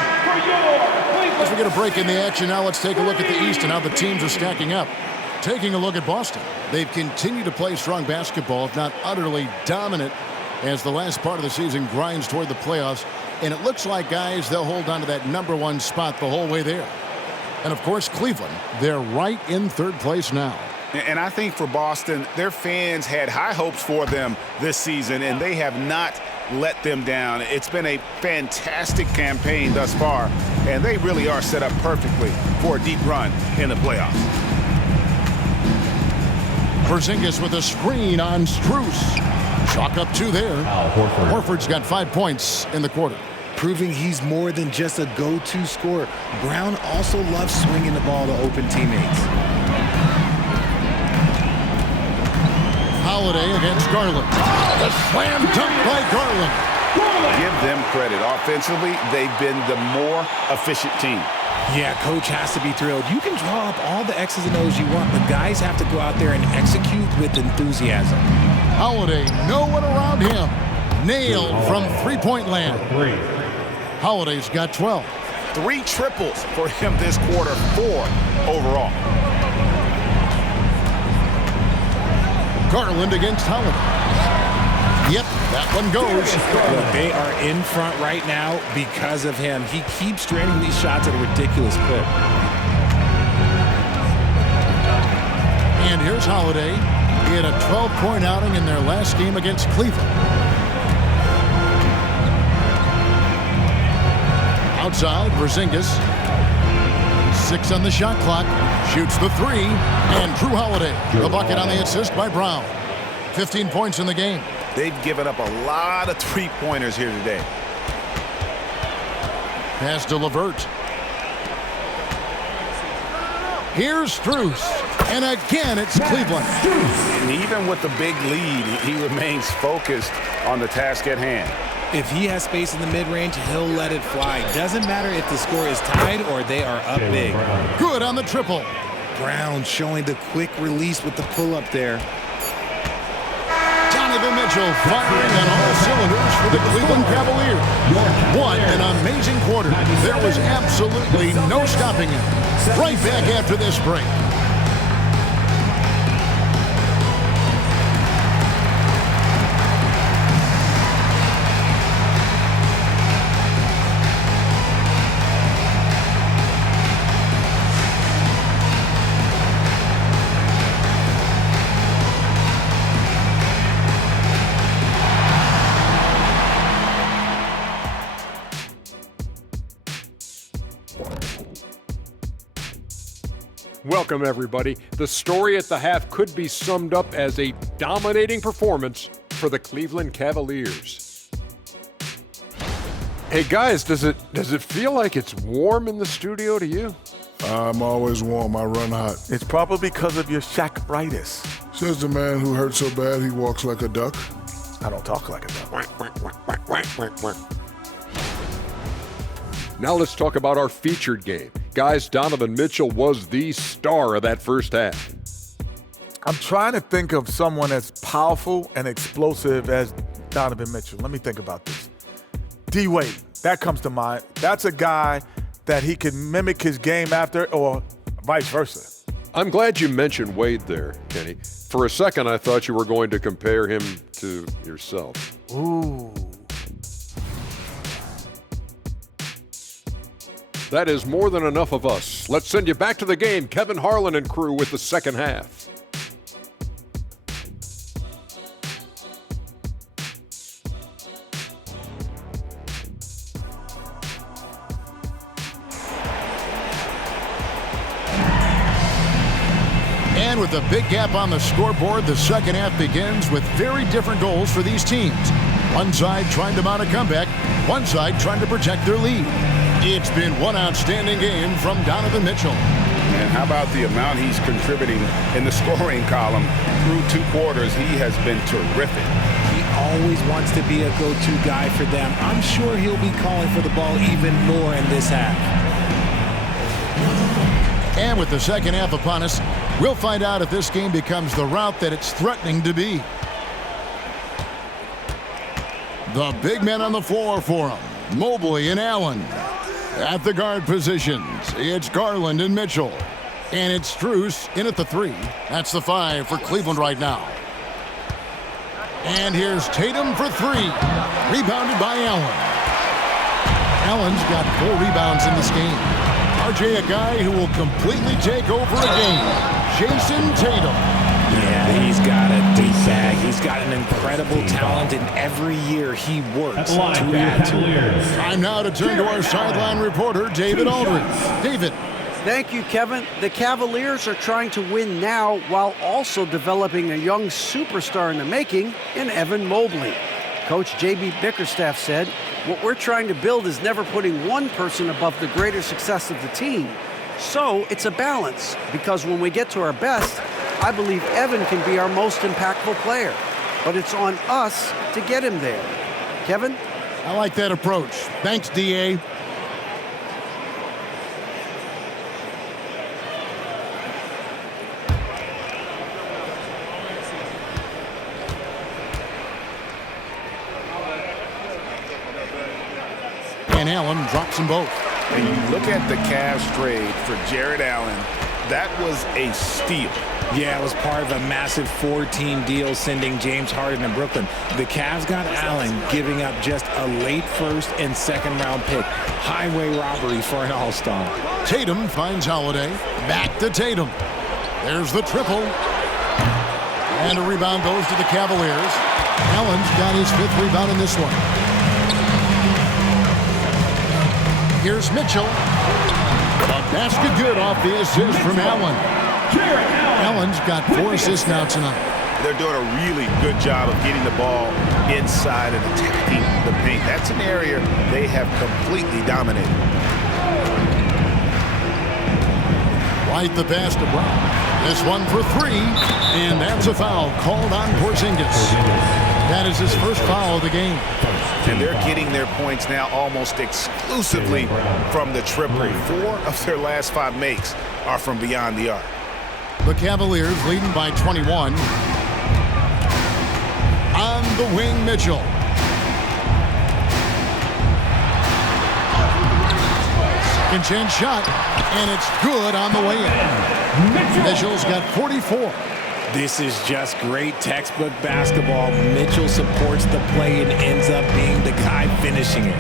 As we get a break in the action now, let's take a look at the East and how the teams are stacking up. Taking a look at Boston, they've continued to play strong basketball, if not utterly dominant, as the last part of the season grinds toward the playoffs. And it looks like, guys, they'll hold on to that #1 spot the whole way there. And, of course, Cleveland, they're right in 3rd place now. And I think for Boston, their fans had high hopes for them this season, and they have not let them down. It's been a fantastic campaign thus far, and they really are set up perfectly for a deep run in the playoffs. Porzingis with a screen on Strus. Chalk up 2 there. Horford's got 5 points in the quarter. Proving he's more than just a go-to scorer. Brown also loves swinging the ball to open teammates. Holiday against Garland. The slam dunk by Garland. Give them credit. Offensively, they've been the more efficient team. Yeah, coach has to be thrilled. You can draw up all the X's and O's you want, but guys have to go out there and execute with enthusiasm. Holiday, no one around him. Nailed from 3-point land. Holiday's got 12. 3 triples for him this quarter, 4 overall. Garland against Holiday. Yep, that one goes. Look, they are in front right now because of him. He keeps draining these shots at a ridiculous clip. And here's Holiday. He had a 12-point outing in their last game against Cleveland. Outside, Porzingis. 6 on the shot clock. Shoots the 3. And Jrue Holiday, the bucket on the assist by Brown. 15 points in the game. They've given up a lot of three-pointers here today. Pass to LeVert. Here's Strus. And again, it's Cleveland. And even with the big lead, he remains focused on the task at hand. If he has space in the mid-range, he'll let it fly. Doesn't matter if the score is tied or they are up big. Good on the triple. Brown showing the quick release with the pull-up there. Donovan Mitchell firing on all cylinders for the Cleveland Cavaliers. What an amazing quarter. There was absolutely no stopping him. Right back after this break. Welcome, everybody. The story at the half could be summed up as a dominating performance for the Cleveland Cavaliers. Hey, guys, does it feel like it's warm in the studio to you? I'm always warm. I run hot. It's probably because of your Shaq-ritis. Says the man who hurt so bad he walks like a duck. I don't talk like a duck. Now let's talk about our featured game. Guys, Donovan Mitchell was the star of that first half. I'm trying to think of someone as powerful and explosive as Donovan Mitchell. Let me think about this. D-Wade, that comes to mind. That's a guy that he can mimic his game after, or vice versa. I'm glad you mentioned Wade there, Kenny. For a second, I thought you were going to compare him to yourself. Ooh. That is more than enough of us. Let's send you back to the game. Kevin Harlan and crew with the second half. And with a big gap on the scoreboard, the second half begins with very different goals for these teams. One side trying to mount a comeback, one side trying to protect their lead. It's been one outstanding game from Donovan Mitchell. And how about the amount he's contributing in the scoring column? Through 2 quarters, he has been terrific. He always wants to be a go-to guy for them. I'm sure he'll be calling for the ball even more in this half. And with the second half upon us, we'll find out if this game becomes the route that it's threatening to be. The big men on the floor for him, Mobley and Allen. At the guard positions, it's Garland and Mitchell. And it's Strus in at the 3. That's the 5 for Cleveland right now. And here's Tatum for 3. Rebounded by Allen. Allen's got 4 rebounds in this game. RJ, a guy who will completely take over a game. Jason Tatum. Yeah, he's got a deep bag. He's got an incredible talent, and every year he works to add to it. Time now to turn to our sideline reporter, David Aldridge. David. Thank you, Kevin. The Cavaliers are trying to win now while also developing a young superstar in the making in Evan Mobley. Coach J.B. Bickerstaff said, "What we're trying to build is never putting one person above the greater success of the team. So it's a balance, because when we get to our best, I believe Evan can be our most impactful player. But it's on us to get him there." Kevin? I like that approach. Thanks, D.A. And Allen drops them both. And you look at the Cavs trade for Jared Allen. that was a steal. Yeah, it was part of a massive 4-team deal sending James Harden to Brooklyn. The Cavs got Allen giving up just a late first and second round pick. Highway robbery for an all-star. Tatum finds Holiday. Back to Tatum. There's the triple. And a rebound goes to the Cavaliers. Allen's got his 5th rebound in this one. Here's Mitchell. A basket good off the assist from Allen. Allen's got 4 assists now tonight. They're doing a really good job of getting the ball inside and attacking the paint. That's an area they have completely dominated. White the pass to Brown. This one for 3, and that's a foul called on Porzingis. That is his first foul of the game. And they're getting their points now almost exclusively from the triple. 4 of their last 5 makes are from beyond the arc. The Cavaliers leading by 21. On the wing, Mitchell. Second chance shot, and it's good on the way in. Mitchell's got 44. This is just great textbook basketball. Mitchell supports the play and ends up being the guy finishing it.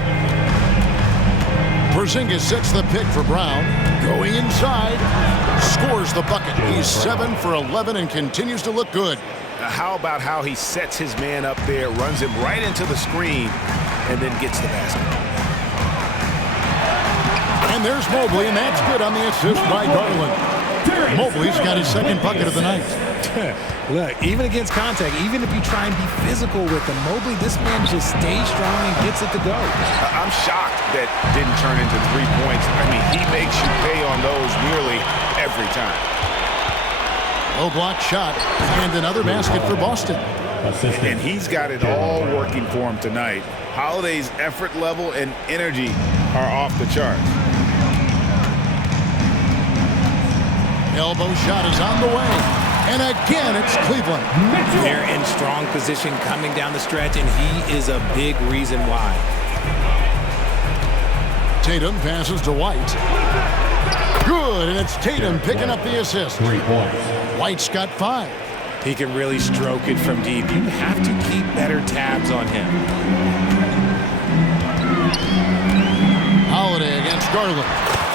Porzingis sets the pick for Brown. Going inside, scores the bucket. He's 7 for 11 and continues to look good. How about how he sets his man up there, runs him right into the screen, and then gets the basket. And there's Mobley, and that's good on the assist by Garland. Mobley's got his 2nd bucket of the night. Look, even against contact, even if you try and be physical with him, Mobley, this man just stays strong and gets it to go. I'm shocked that didn't turn into 3 points. I mean, he makes you pay on those nearly every time. Low block shot, and another basket for Boston. And he's got it all working for him tonight. Holiday's effort level and energy are off the charts. Elbow shot is on the way. And again, it's Cleveland. They're in strong position coming down the stretch, and he is a big reason why. Tatum passes to White. Good, and it's Tatum picking up the assist. 3 points. White's got 5. He can really stroke it from deep. You have to keep better tabs on him. Holiday against Garland.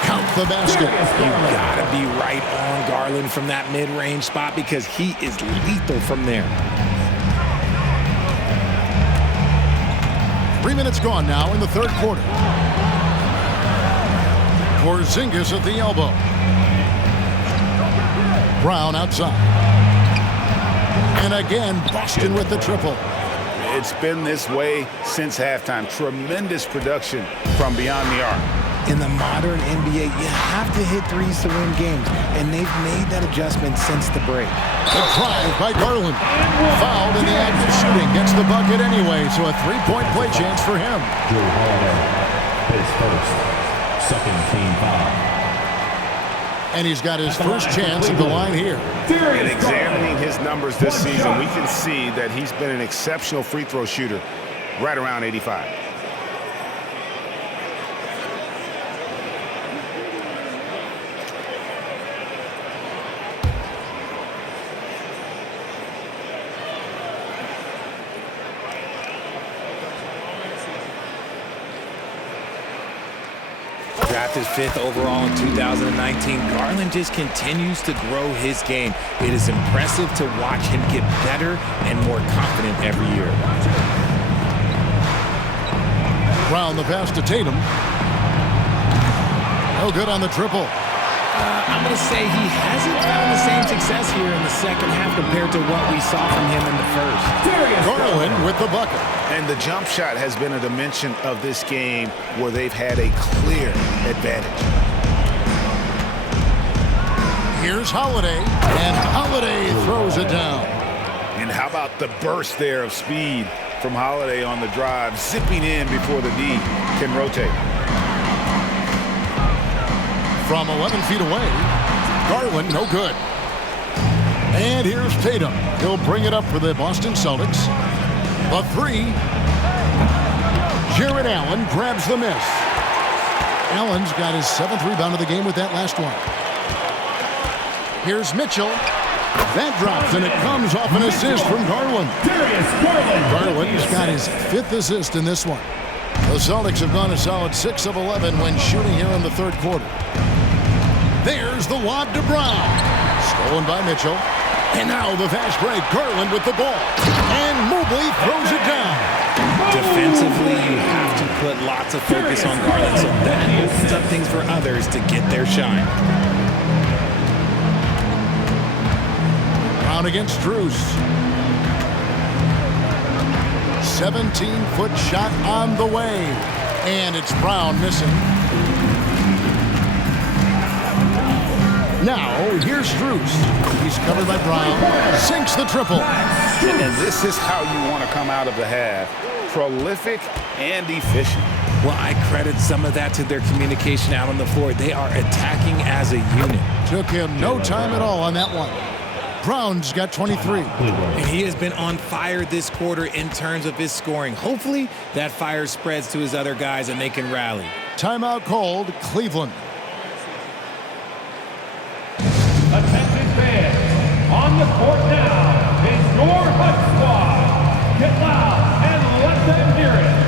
Count the basket. You gotta be right on Garland from that mid-range spot because he is lethal from there. 3 minutes gone now in the 3rd quarter. Porzingis at the elbow. Brown outside. And again, Boston with the triple. It's been this way since halftime. Tremendous production from beyond the arc. In the modern NBA, you have to hit threes to win games, and they've made that adjustment since the break. The drive by Garland. Fouled in the act of shooting. Gets the bucket anyway, so a 3-point play chance for him. Jrue Holiday, his first, 2nd team foul. And he's got his first chance at the line here. And examining his numbers this season, we can see that he's been an exceptional free throw shooter, right around 85. Drafted 5th overall in 2019, Garland just continues to grow his game. It is impressive to watch him get better and more confident every year. Brown the pass to Tatum. No good on the triple. I'm going to say he hasn't found the same success here in the second half compared to what we saw from him in the first. Garland with the bucket. And the jump shot has been a dimension of this game where they've had a clear advantage. Here's Holiday, and Holiday throws it down. And how about the burst there of speed from Holiday on the drive, zipping in before the D can rotate. From 11 feet away, Garland, no good. And here's Tatum. He'll bring it up for the Boston Celtics. The 3. Jared Allen grabs the miss. Allen's got his 7th rebound of the game with that last one. Here's Mitchell. That drops, and it comes off an assist from Garland. Darius Garland. Garland's got his 5th assist in this one. The Celtics have gone a solid 6 of 11 when shooting here in the third quarter. There's the lob to Brown. Stolen by Mitchell. And now the fast break. Garland with the ball. And Mobley throws it down. Defensively, you have to put lots of focus on Garland, so that opens up things for others to get their shine. Brown against Jrue. 17-foot shot on the way. And it's Brown missing. Now, here's Jrue. He's covered by Brown. Sinks the triple. And this is how you want to come out of the half. Prolific and efficient. Well, I credit some of that to their communication out on the floor. They are attacking as a unit. Took him no time at all on that one. Brown's got 23. And he has been on fire this quarter in terms of his scoring. Hopefully, that fire spreads to his other guys and they can rally. Timeout called, Cleveland. Attention fans, on the court now is your HUD squad. Get loud and let them hear it.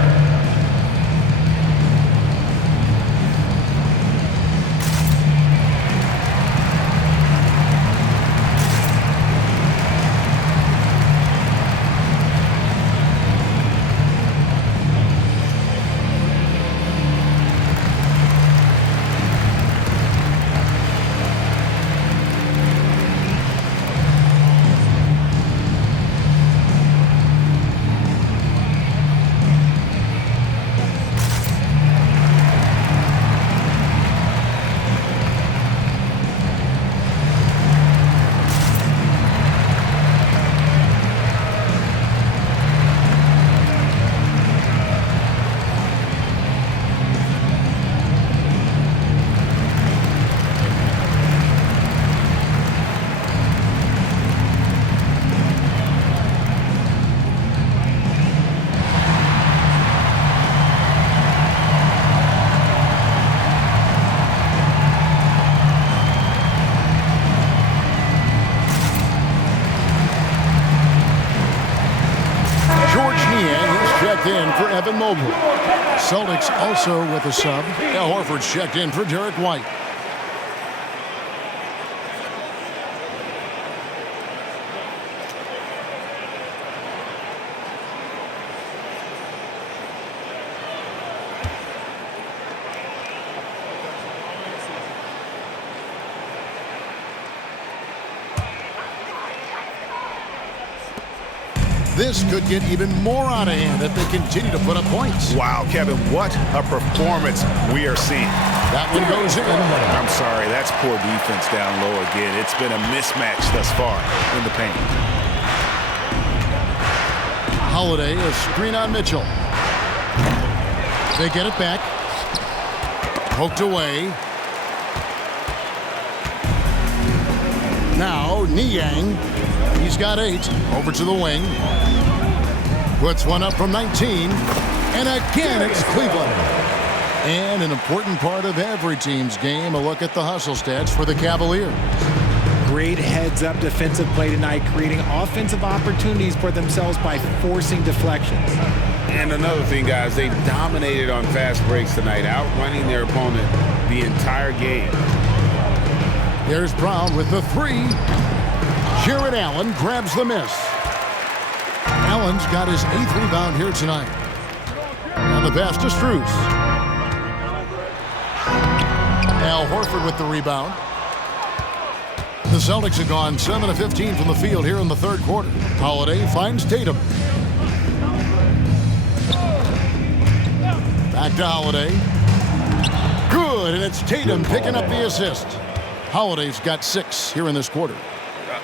In for Evan Mobley. Celtics also with a sub. Al Horford's checked in for Derek White. This could get even more out of hand if they continue to put up points. Wow, Kevin, what a performance we are seeing. That one goes in. I'm sorry, that's poor defense down low again. It's been a mismatch thus far in the paint. Holiday, a screen on Mitchell. They get it back. Poked away. Now, Niang. He's got 8. Over to the wing. Puts one up from 19. And again, it's Cleveland. And an important part of every team's game, a look at the hustle stats for the Cavaliers. Great heads-up defensive play tonight, creating offensive opportunities for themselves by forcing deflections. And another thing, guys, they dominated on fast breaks tonight, outrunning their opponent the entire game. There's Brown with the 3. Jared Allen grabs the miss. Allen's got his 8th rebound here tonight. And the pass to Jrue. Al Horford with the rebound. The Celtics have gone 7 of 15 from the field here in the third quarter. Holiday finds Tatum. Back to Holiday. Good, and it's Tatum picking up the assist. Holiday's got 6 here in this quarter.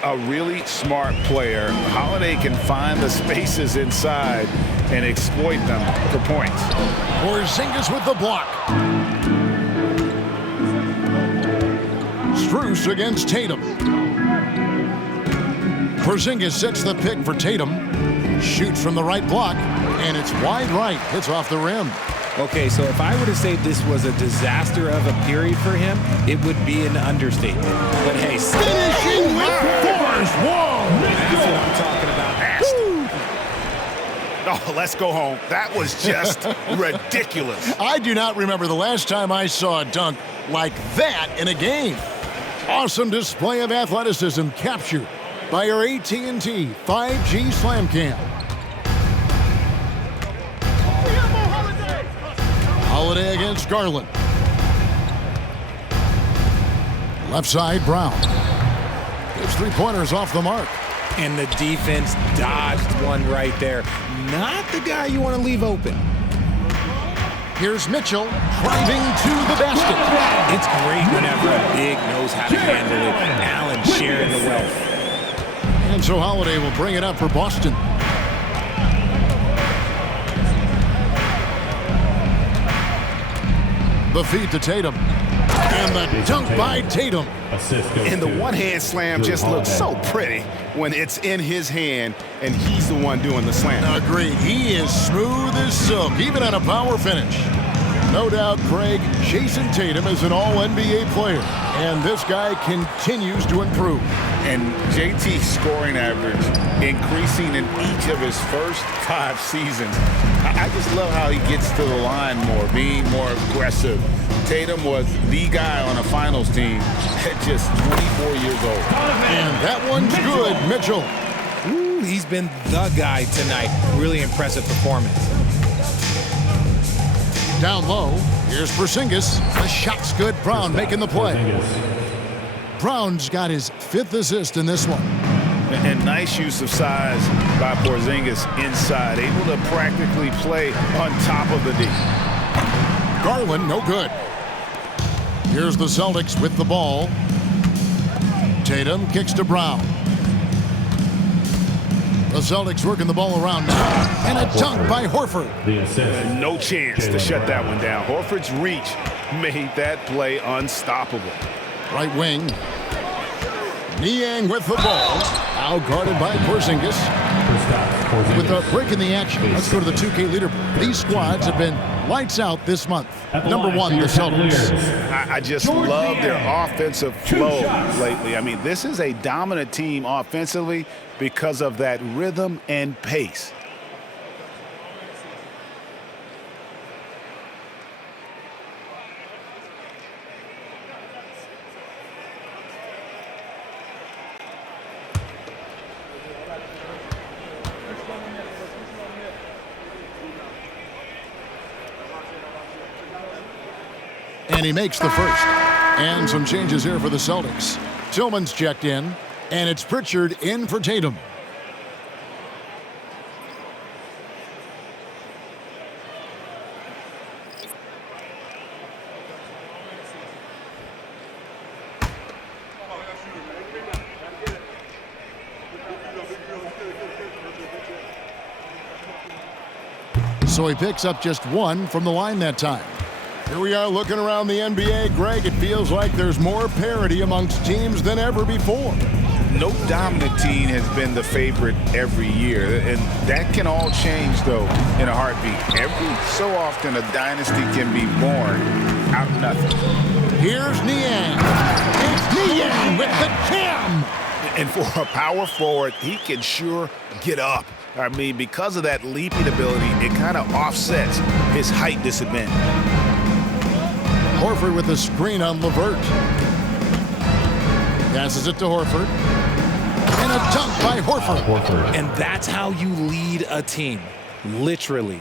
A really smart player. Holiday can find the spaces inside and exploit them for points. Porzingis with the block. Jrue against Tatum. Porzingis sets the pick for Tatum. Shoots from the right block, and it's wide right. Hits off the rim. Okay, so if I were to say this was a disaster of a period for him, it would be an understatement. But hey, finish Oh, let's go home. That was just ridiculous. I do not remember the last time I saw a dunk like that in a game. Awesome display of athleticism captured by our AT&T 5G Slam Cam. Holiday against Garland. Left side, Brown. Gives three-pointers off the mark. And the defense dodged one right there. Not the guy you want to leave open. Here's Mitchell driving to the basket. It's great whenever a big knows how to handle it. Allen sharing the wealth. And so Holiday will bring it up for Boston. The feed to Tatum. And the dunk by Tatum. And the one-hand slam just looks so pretty when it's in his hand and he's the one doing the slam. Agreed. He is smooth as silk, even at a power finish. No doubt, Craig, Jason Tatum is an all-NBA player, and this guy continues to improve. And JT's scoring average increasing in each of his first 5 seasons. I just love how he gets to the line more, being more aggressive. Tatum was the guy on a finals team at just 24 years old. And that one's good, Mitchell. Ooh, he's been the guy tonight. Really impressive performance. Down low, here's Porzingis. The shot's good. Brown making the play. Brown's got his 5th assist in this one. And nice use of size by Porzingis inside, able to practically play on top of the D. Garland, no good. Here's the Celtics with the ball. Tatum kicks to Brown. The Celtics working the ball around now. And a dunk by Horford. No chance to shut that one down. Horford's reach made that play unstoppable. Right wing. Niang with the ball. Now guarded by Porzingis. With a break in the action, let's go to the 2K leaderboard. These squads have been lights out this month. Number 1, the Celtics. I just love their offensive flow lately. I mean, this is a dominant team offensively because of that rhythm and pace. And he makes the first. And some changes here for the Celtics. Tillman's checked in, and it's Pritchard in for Tatum. So he picks up just 1 from the line that time. Here we are looking around the NBA. Greg, it feels like there's more parity amongst teams than ever before. No dominant team has been the favorite every year, and that can all change, though, in a heartbeat. Every so often, a dynasty can be born out of nothing. Here's Niang. It's Niang with the jam. And for a power forward, he can sure get up. I mean, because of that leaping ability, it kind of offsets his height disadvantage. Horford with a screen on LeVert. Passes it to Horford. And a dunk by Horford. And that's how you lead a team. Literally.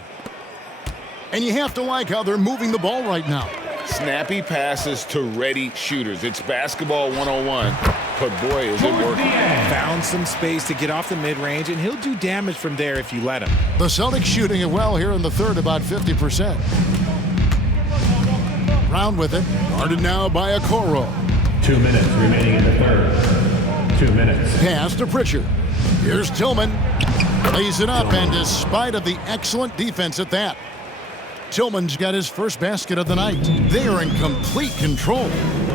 And you have to like how they're moving the ball right now. Snappy passes to ready shooters. It's basketball 101. But boy, is it working. Found some space to get off the mid-range, and he'll do damage from there if you let him. The Celtics shooting it well here in the third, about 50%. Brown with it, guarded now by Okoro. 2 minutes remaining in the third. 2 minutes. Pass to Pritchard. Here's Tillman. Lays it up, and despite of the excellent defense at that, Tillman's got his first basket of the night. They are in complete control.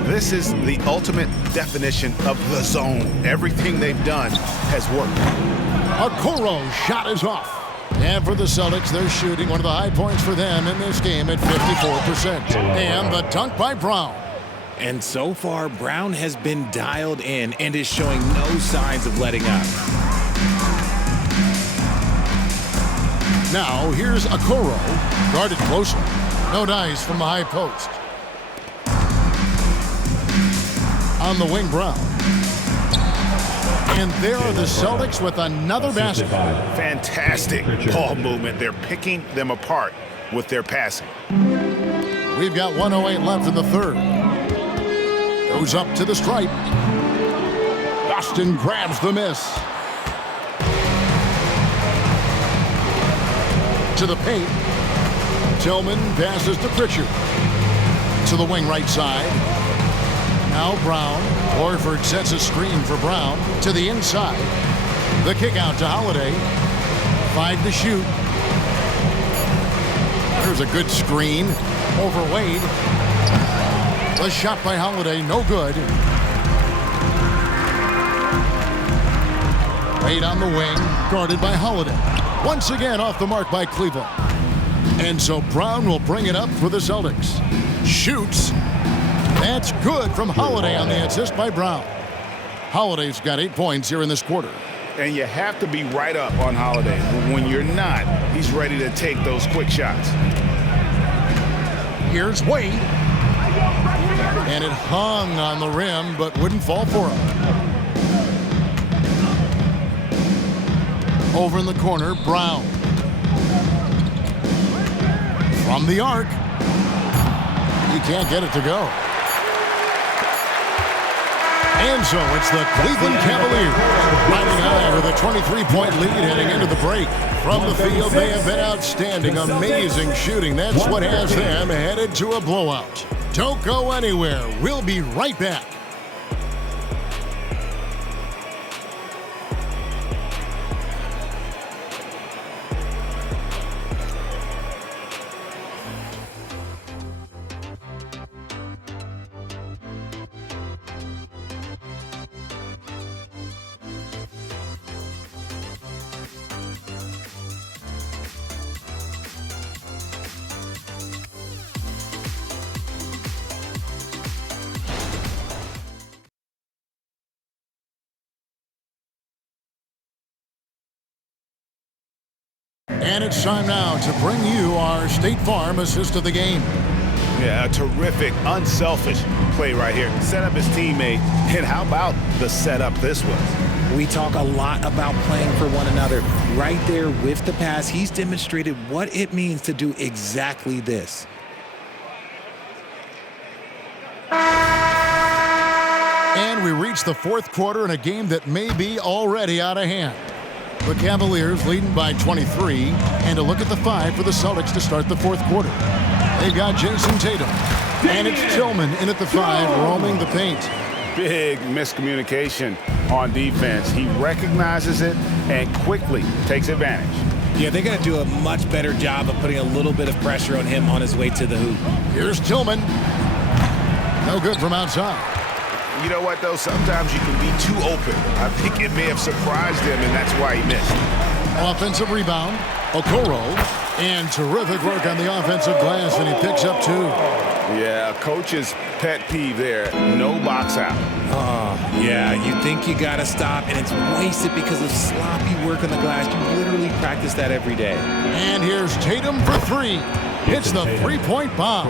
This is the ultimate definition of the zone. Everything they've done has worked. Okoro's shot is off. And for the Celtics, they're shooting one of the high points for them in this game at 54%. And the dunk by Brown. And so far, Brown has been dialed in and is showing no signs of letting up. Now here's Okoro, guarded closely. No dice from the high post. On the wing, Brown. And there are the Celtics with another basket. Fantastic ball movement. They're picking them apart with their passing. We've got 1:08 left in the third. Goes up to the stripe. Boston grabs the miss. To the paint. Tillman passes to Pritchard. To the wing right side. Now Brown. Horford sets a screen for Brown. To the inside. The kick out to Holiday. 5 to shoot. There's a good screen over Wade. The shot by Holiday, no good. Wade on the wing, guarded by Holiday. Once again off the mark by Cleveland. And so Brown will bring it up for the Celtics. Shoots. That's good from Holiday on the assist by Brown. Holiday's got 8 points here in this quarter. And you have to be right up on Holiday. When you're not, he's ready to take those quick shots. Here's Wade. And it hung on the rim, but wouldn't fall for him. Over in the corner, Brown. From the arc. He can't get it to go. And so it's the Cleveland Cavaliers riding high with a 23-point lead heading into the break. From the field, they have been outstanding, amazing shooting. That's what has them headed to a blowout. Don't go anywhere. We'll be right back. And it's time now to bring you our State Farm assist of the game. Yeah, a terrific, unselfish play right here. Set up his teammate, and how about the setup this was? We talk a lot about playing for one another. Right there with the pass, he's demonstrated what it means to do exactly this. And we reach the fourth quarter in a game that may be already out of hand. The Cavaliers leading by 23, and a look at the 5 for the Celtics to start the fourth quarter. They've got Jason Tatum, and it's Tillman in at the 5, roaming the paint. Big miscommunication on defense. He recognizes it and quickly takes advantage. Yeah, they got to do a much better job of putting a little bit of pressure on him on his way to the hoop. Here's Tillman. No good from outside. You know what, though? Sometimes you can be too open. I think it may have surprised him, and that's why he missed. Offensive rebound. Okoro. And terrific work on the offensive glass, and he picks up 2. Yeah, coach's pet peeve there. No box out. Yeah, you think you got to stop, and it's wasted because of sloppy work on the glass. You literally practice that every day. And here's Tatum for 3. Hits the three-point bomb.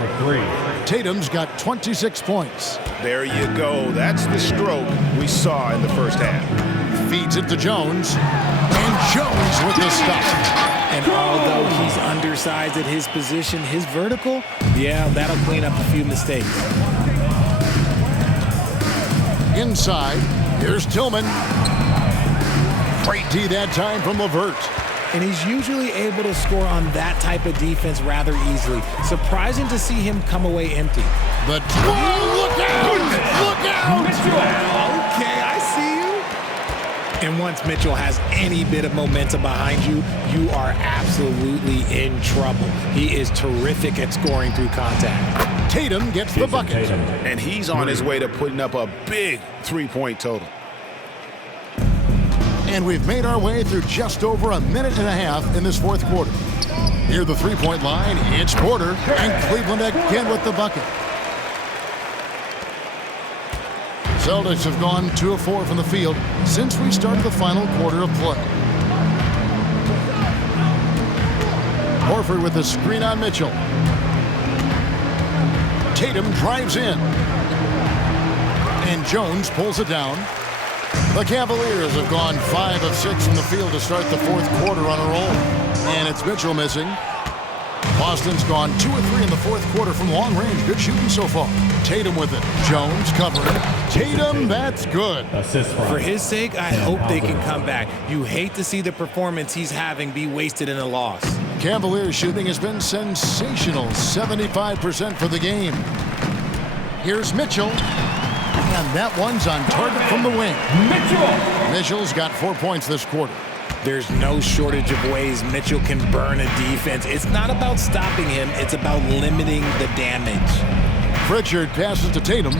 Tatum's got 26 points. There you go. That's the stroke we saw in the first half. Feeds it to Jones. And Jones with the stop. And although he's undersized at his position, his vertical, yeah, that'll clean up a few mistakes. Inside, here's Tillman. Great D that time from LeVert. And he's usually able to score on that type of defense rather easily. Surprising to see him come away empty. But look out! Look out! Okay, I see you. And once Mitchell has any bit of momentum behind you, you are absolutely in trouble. He is terrific at scoring through contact. Tatum gets the bucket. And he's on his way to putting up a big three-point total. And we've made our way through just over a minute and a half in this fourth quarter. Near the three-point line, it's Porter, and Cleveland again with the bucket. Celtics have gone 2 of 4 from the field since we started the final quarter of play. Horford with the screen on Mitchell. Tatum drives in. And Jones pulls it down. The Cavaliers have gone 5 of 6 from the field to start the fourth quarter on a roll. And it's Mitchell missing. Boston's gone 2 of 3 in the fourth quarter from long range. Good shooting so far. Tatum with it. Jones covering. Tatum, that's good. For his sake, I hope they can come back. You hate to see the performance he's having be wasted in a loss. Cavaliers shooting has been sensational. 75% for the game. Here's Mitchell. And that one's on target from the wing. Mitchell's got 4 points this quarter. There's no shortage of ways Mitchell can burn a defense. It's not about stopping him. It's about limiting the damage. Pritchard passes to Tatum.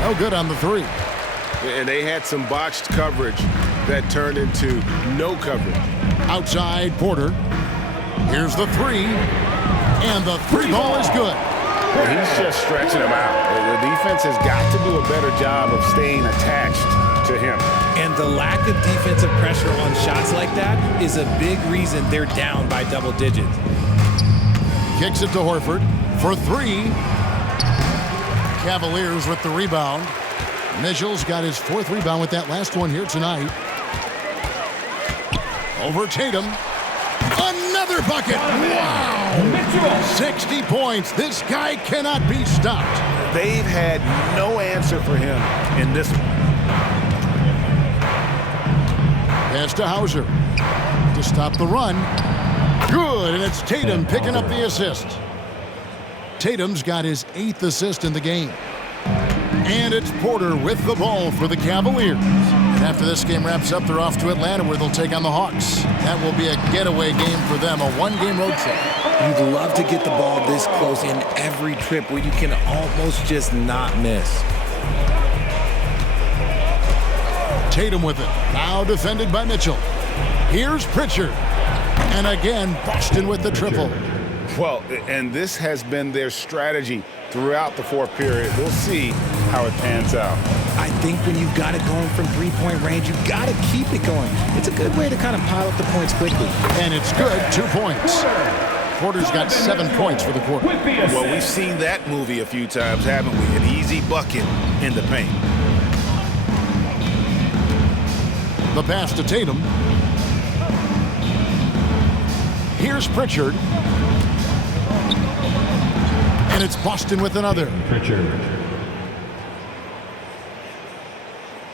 No good on the 3. And they had some botched coverage that turned into no coverage. Outside Porter. Here's the 3. And the 3 ball is good. Well, he's just stretching him out. The defense has got to do a better job of staying attached to him. And the lack of defensive pressure on shots like that is a big reason they're down by double digits. Kicks it to Horford for 3. Cavaliers with the rebound. Mitchell's got his 4th rebound with that last one here tonight. Over Tatum. Another bucket. Wow. 60 points. This guy cannot be stopped. They've had no answer for him in this one. Pass to Hauser to stop the run. Good, and it's Tatum picking up the assist. Tatum's got his 8th assist in the game. And it's Porter with the ball for the Cavaliers. And after this game wraps up, they're off to Atlanta where they'll take on the Hawks. That will be a getaway game for them, a 1-game road trip. You'd love to get the ball this close in every trip where you can almost just not miss. Tatum with it. Now defended by Mitchell. Here's Pritchard. And again, Boston with the triple. Well, and this has been their strategy throughout the fourth period. We'll see how it pans out. I think when you've got it going from three-point range, you've got to keep it going. It's a good way to kind of pile up the points quickly. And it's good, 2 points. Porter's got 7 points for the quarter. Well, we've seen that movie a few times, haven't we? An easy bucket in the paint. The pass to Tatum. Here's Pritchard. And it's Boston with another. Pritchard.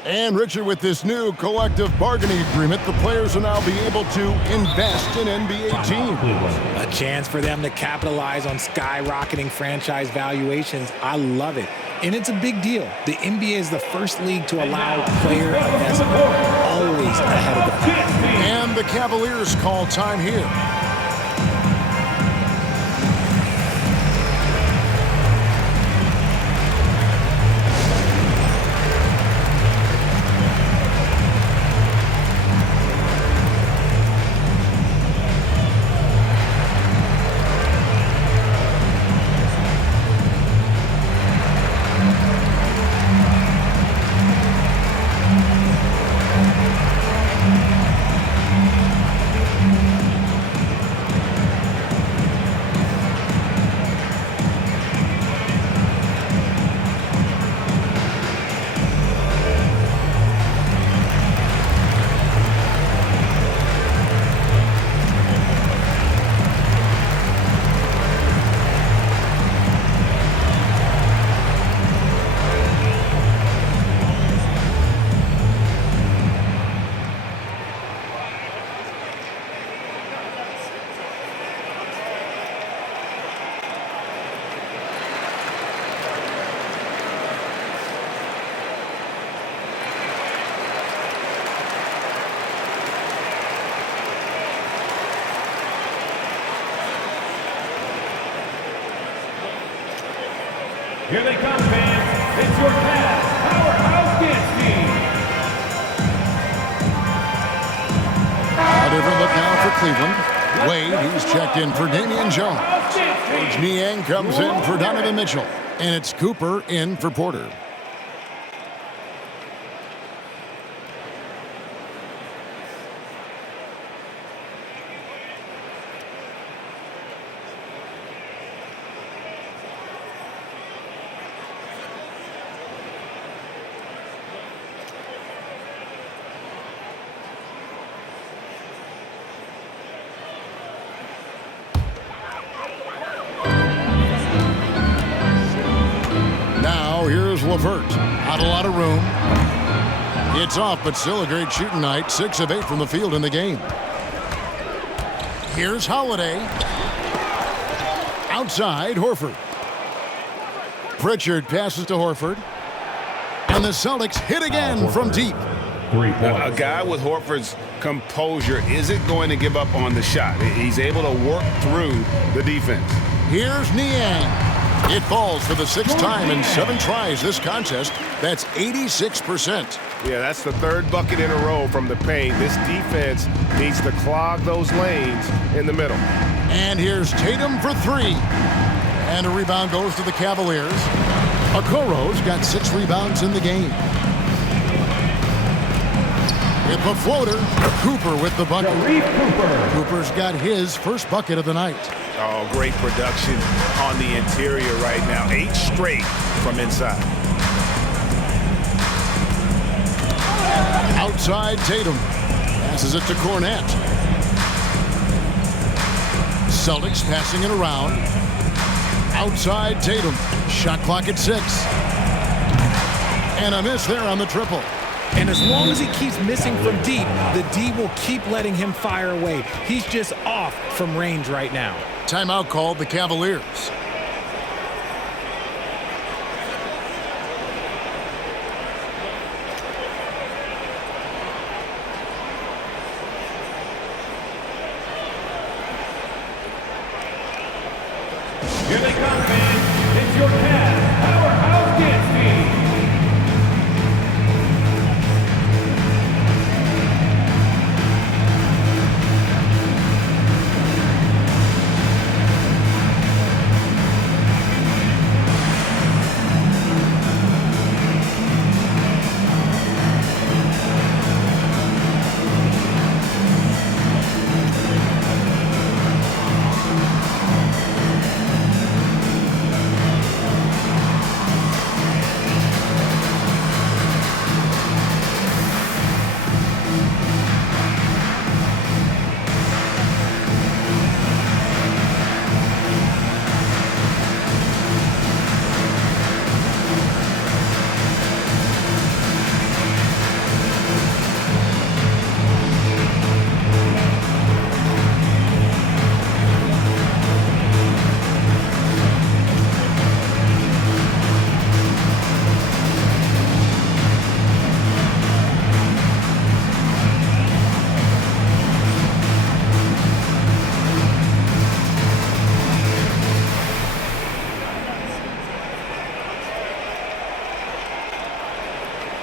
And Richard, with this new collective bargaining agreement, the players will now be able to invest in NBA teams. A chance for them to capitalize on skyrocketing franchise valuations. I love it. And it's a big deal. The NBA is the first league to allow player investment, always ahead of the pack. And the Cavaliers call time here. Here they come, fans. It's your Cavs Powerhouse Dance Team. A different look now for Cleveland. Wade, he's checked in for Damian Jones. Coach Niang comes in for Donovan Mitchell. And it's Cooper in for Porter. Not a lot of room. It's off, but still a great shooting night. 6 of 8 from the field in the game. Here's Holiday. Outside, Horford. Pritchard passes to Horford. And the Celtics hit again from deep. A guy with Horford's composure isn't going to give up on the shot. He's able to work through the defense. Here's Niang. It falls for the 6th time in 7 tries this contest. That's 86%. Yeah, that's the 3rd bucket in a row from the paint. This defense needs to clog those lanes in the middle. And here's Tatum for 3. And a rebound goes to the Cavaliers. Okoro's got 6 rebounds in the game. With the floater, Cooper with the bucket. Cooper's got his first bucket of the night. Oh, great production on the interior right now. 8 straight from inside. Outside, Tatum passes it to Cornette. Celtics passing it around. Outside, Tatum. Shot clock at 6. And a miss there on the triple. And as long as he keeps missing from deep, the D will keep letting him fire away. He's just off from range right now. Timeout called the Cavaliers. Here they come, fans. It's your Cavs Powerhouse Dance Team.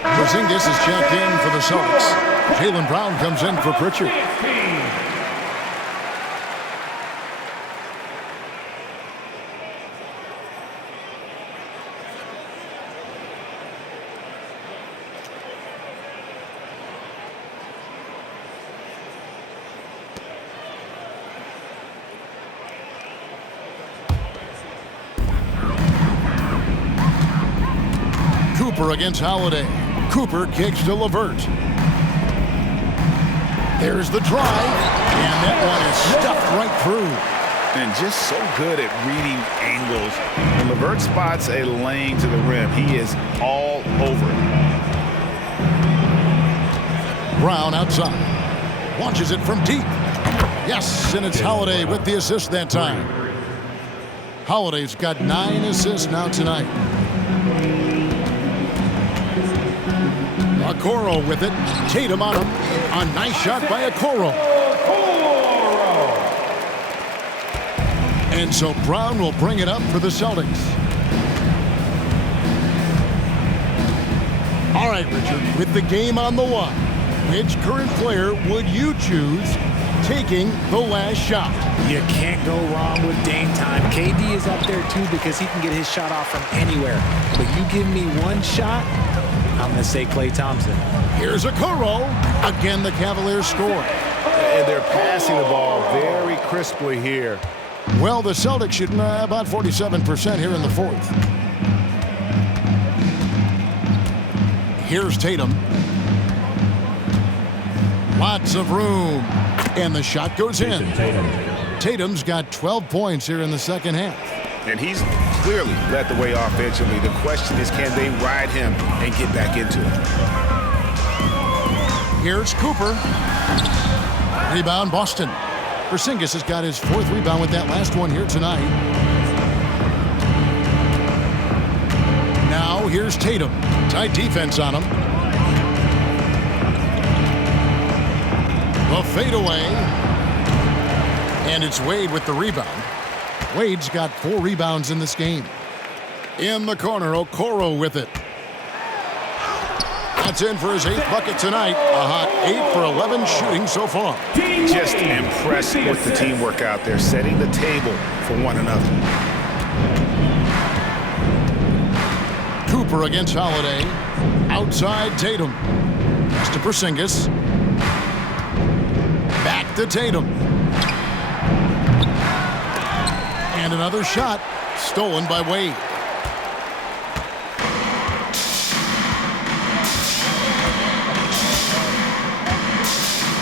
Porzingis is checked in for the Celtics. Jaylen Brown comes in for Pritchard. Cooper against Holiday. Cooper kicks to LeVert. There's the drive, and that one is stuffed right through. And just so good at reading angles. When LeVert spots a lane to the rim, he is all over it. Brown outside. Launches it from deep. Yes, and it's Holiday with the assist that time. Holiday's got 9 assists now tonight. Okoro with it. Tatum on him. A nice shot by Okoro. And so Brown will bring it up for the Celtics. All right, Richard, with the game on the line, which current player would you choose taking the last shot? You can't go wrong with Dame time. KD is up there too because he can get his shot off from anywhere. But you give me one shot, I'm going to say Klay Thompson. Here's Okoro. Again, the Cavaliers score. And they're passing the ball very crisply here. Well, the Celtics shooting about 47% here in the fourth. Here's Tatum. Lots of room. And the shot goes in. Tatum's got 12 points here in the second half. And he's clearly led the way offensively. The question is, can they ride him and get back into it? Here's Cooper. Rebound, Boston. Porzingis has got his 4th rebound with that last one here tonight. Now here's Tatum. Tight defense on him. The fadeaway. And it's Wade with the rebound. Wade's got 4 rebounds in this game. In the corner, Okoro with it. That's in for his 8th bucket tonight. A hot 8 for 11 shooting so far. Just impressed with the teamwork out there, setting the table for one another. Cooper against Holiday. Outside Tatum. Pass to Porzingis. Back to Tatum. And another shot stolen by Wade.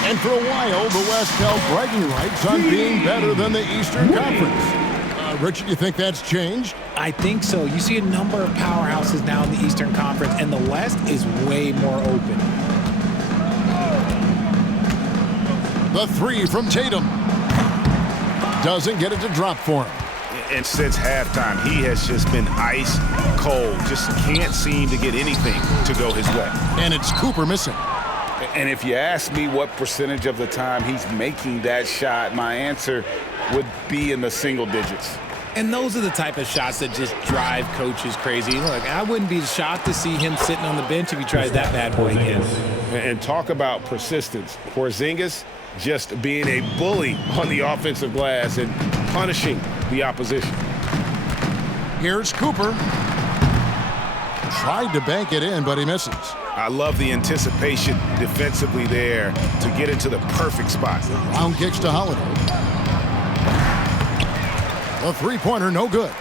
And for a while, the West held bragging rights on being better than the Eastern Conference. Richard, you think that's changed? I think so. You see a number of powerhouses now in the Eastern Conference, and the West is way more open. The 3 from Tatum. Doesn't get it to drop for him. And since halftime, he has just been ice cold. Just can't seem to get anything to go his way. And it's Cooper missing. And if you ask me what percentage of the time he's making that shot, my answer would be in the single digits. And those are the type of shots that just drive coaches crazy. Look, I wouldn't be shocked to see him sitting on the bench if he tries that bad boy again. And talk about persistence. Porzingis just being a bully on the offensive glass and punishing the opposition. Here's Cooper. Tried to bank it in, but he misses. I love the anticipation defensively there to get into the perfect spot. Round kicks to Holiday. The 3-pointer, no good.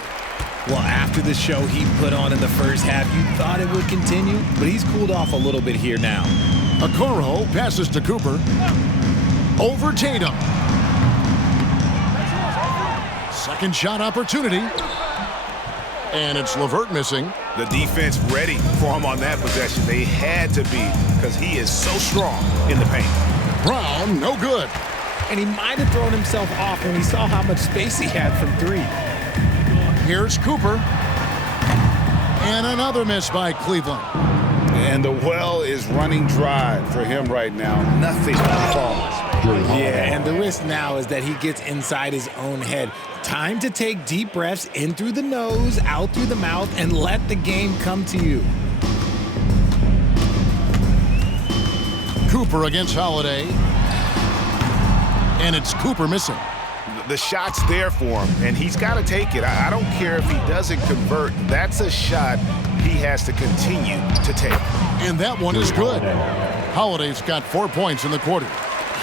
Well, after the show he put on in the first half, you thought it would continue, but he's cooled off a little bit here now. Okoro passes to Cooper. Over Tatum. Second shot opportunity. And it's LeVert missing. The defense ready for him on that possession. They had to be, because he is so strong in the paint. Brown, no good. And he might have thrown himself off when he saw how much space he had from 3. Here's Cooper. And another miss by Cleveland. And the well is running dry for him right now. Nothing falls. Yeah, and the risk now is that he gets inside his own head. Time to take deep breaths in through the nose, out through the mouth, and let the game come to you. Cooper against Holiday. And it's Cooper missing. The shot's there for him, and he's got to take it. I don't care if he doesn't convert. That's a shot he has to continue to take. And that one is good. Holiday's got 4 points in the quarter.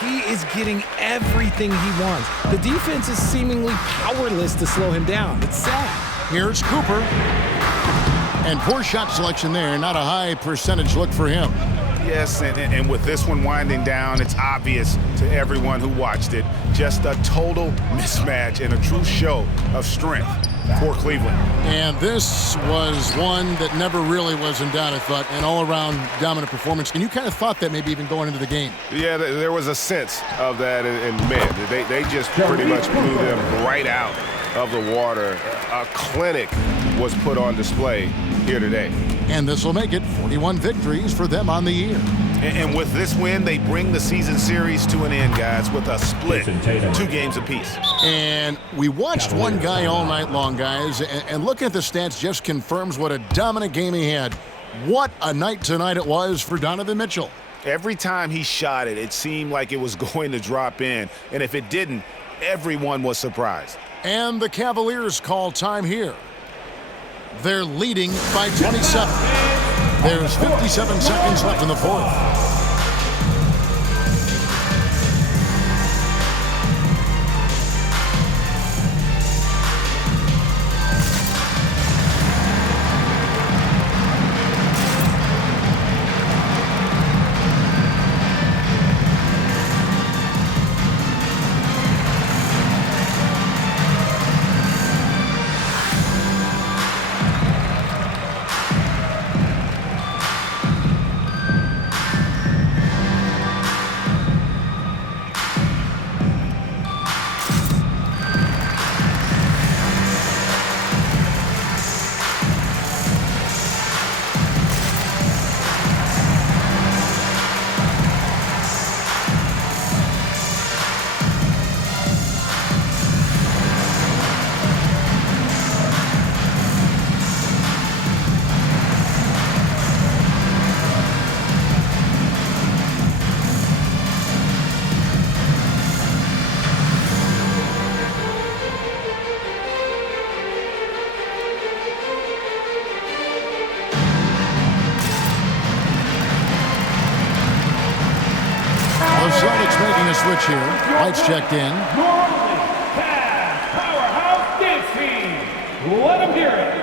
He is getting everything he wants. The defense is seemingly powerless to slow him down. It's sad. Here's Cooper. And poor shot selection there. Not a high percentage look for him. Yes, and with this one winding down, it's obvious to everyone who watched it. Just a total mismatch and a true show of strength for Cleveland. And this was one that never really was in doubt, I thought, an all-around dominant performance. And you kind of thought that maybe even going into the game. Yeah, there was a sense of that, and man, they just pretty much blew them right out of the water. A clinic was put on display here today. And this will make it 41 victories for them on the year. And with this win, they bring the season series to an end, guys, with a split, 2 games apiece. And we watched one guy all night long, guys, and looking at the stats just confirms what a dominant game he had. What a night tonight it was for Donovan Mitchell. Every time he shot it, it seemed like it was going to drop in. And if it didn't, everyone was surprised. And the Cavaliers call time here. They're leading by 27. There's 57 seconds left in the fourth. Celtics making a switch here. White's checked in. New Orleans Cavs powerhouse dance team. Let them hear it.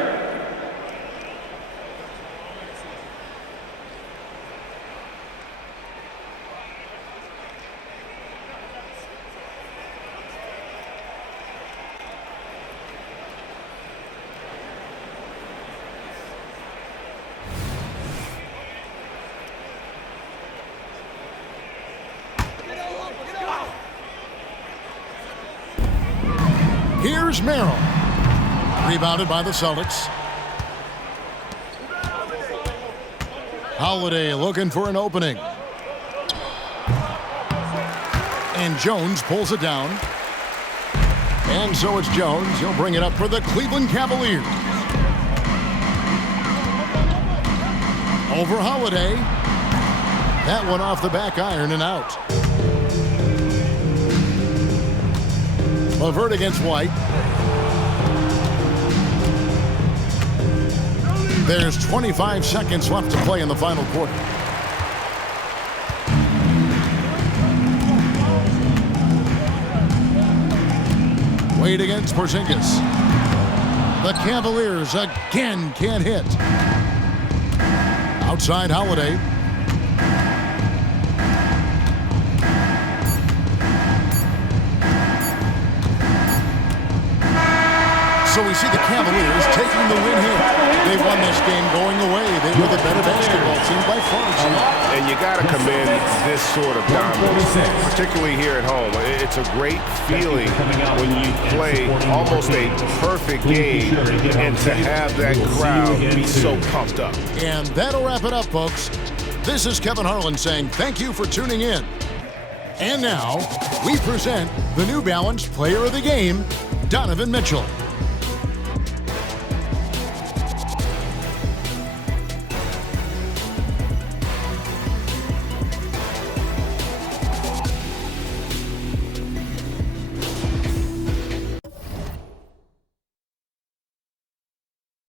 Here's Merrill. Rebounded by the Celtics. Holiday looking for an opening. And Jones pulls it down. And so it's Jones. He'll bring it up for the Cleveland Cavaliers. Over Holiday. That one off the back iron and out. LeVert against White. There's 25 seconds left to play in the final quarter. Wade against Porzingis. The Cavaliers again can't hit. Outside Holiday. So we see the Cavaliers taking the win here. They won this game going away. They were the better basketball team by far. And you got to commend this sort of dominance, particularly here at home. It's a great feeling when you play almost a perfect game and to have that crowd be so pumped up. And that'll wrap it up, folks. This is Kevin Harlan saying thank you for tuning in. And now, we present the New Balance Player of the Game, Donovan Mitchell.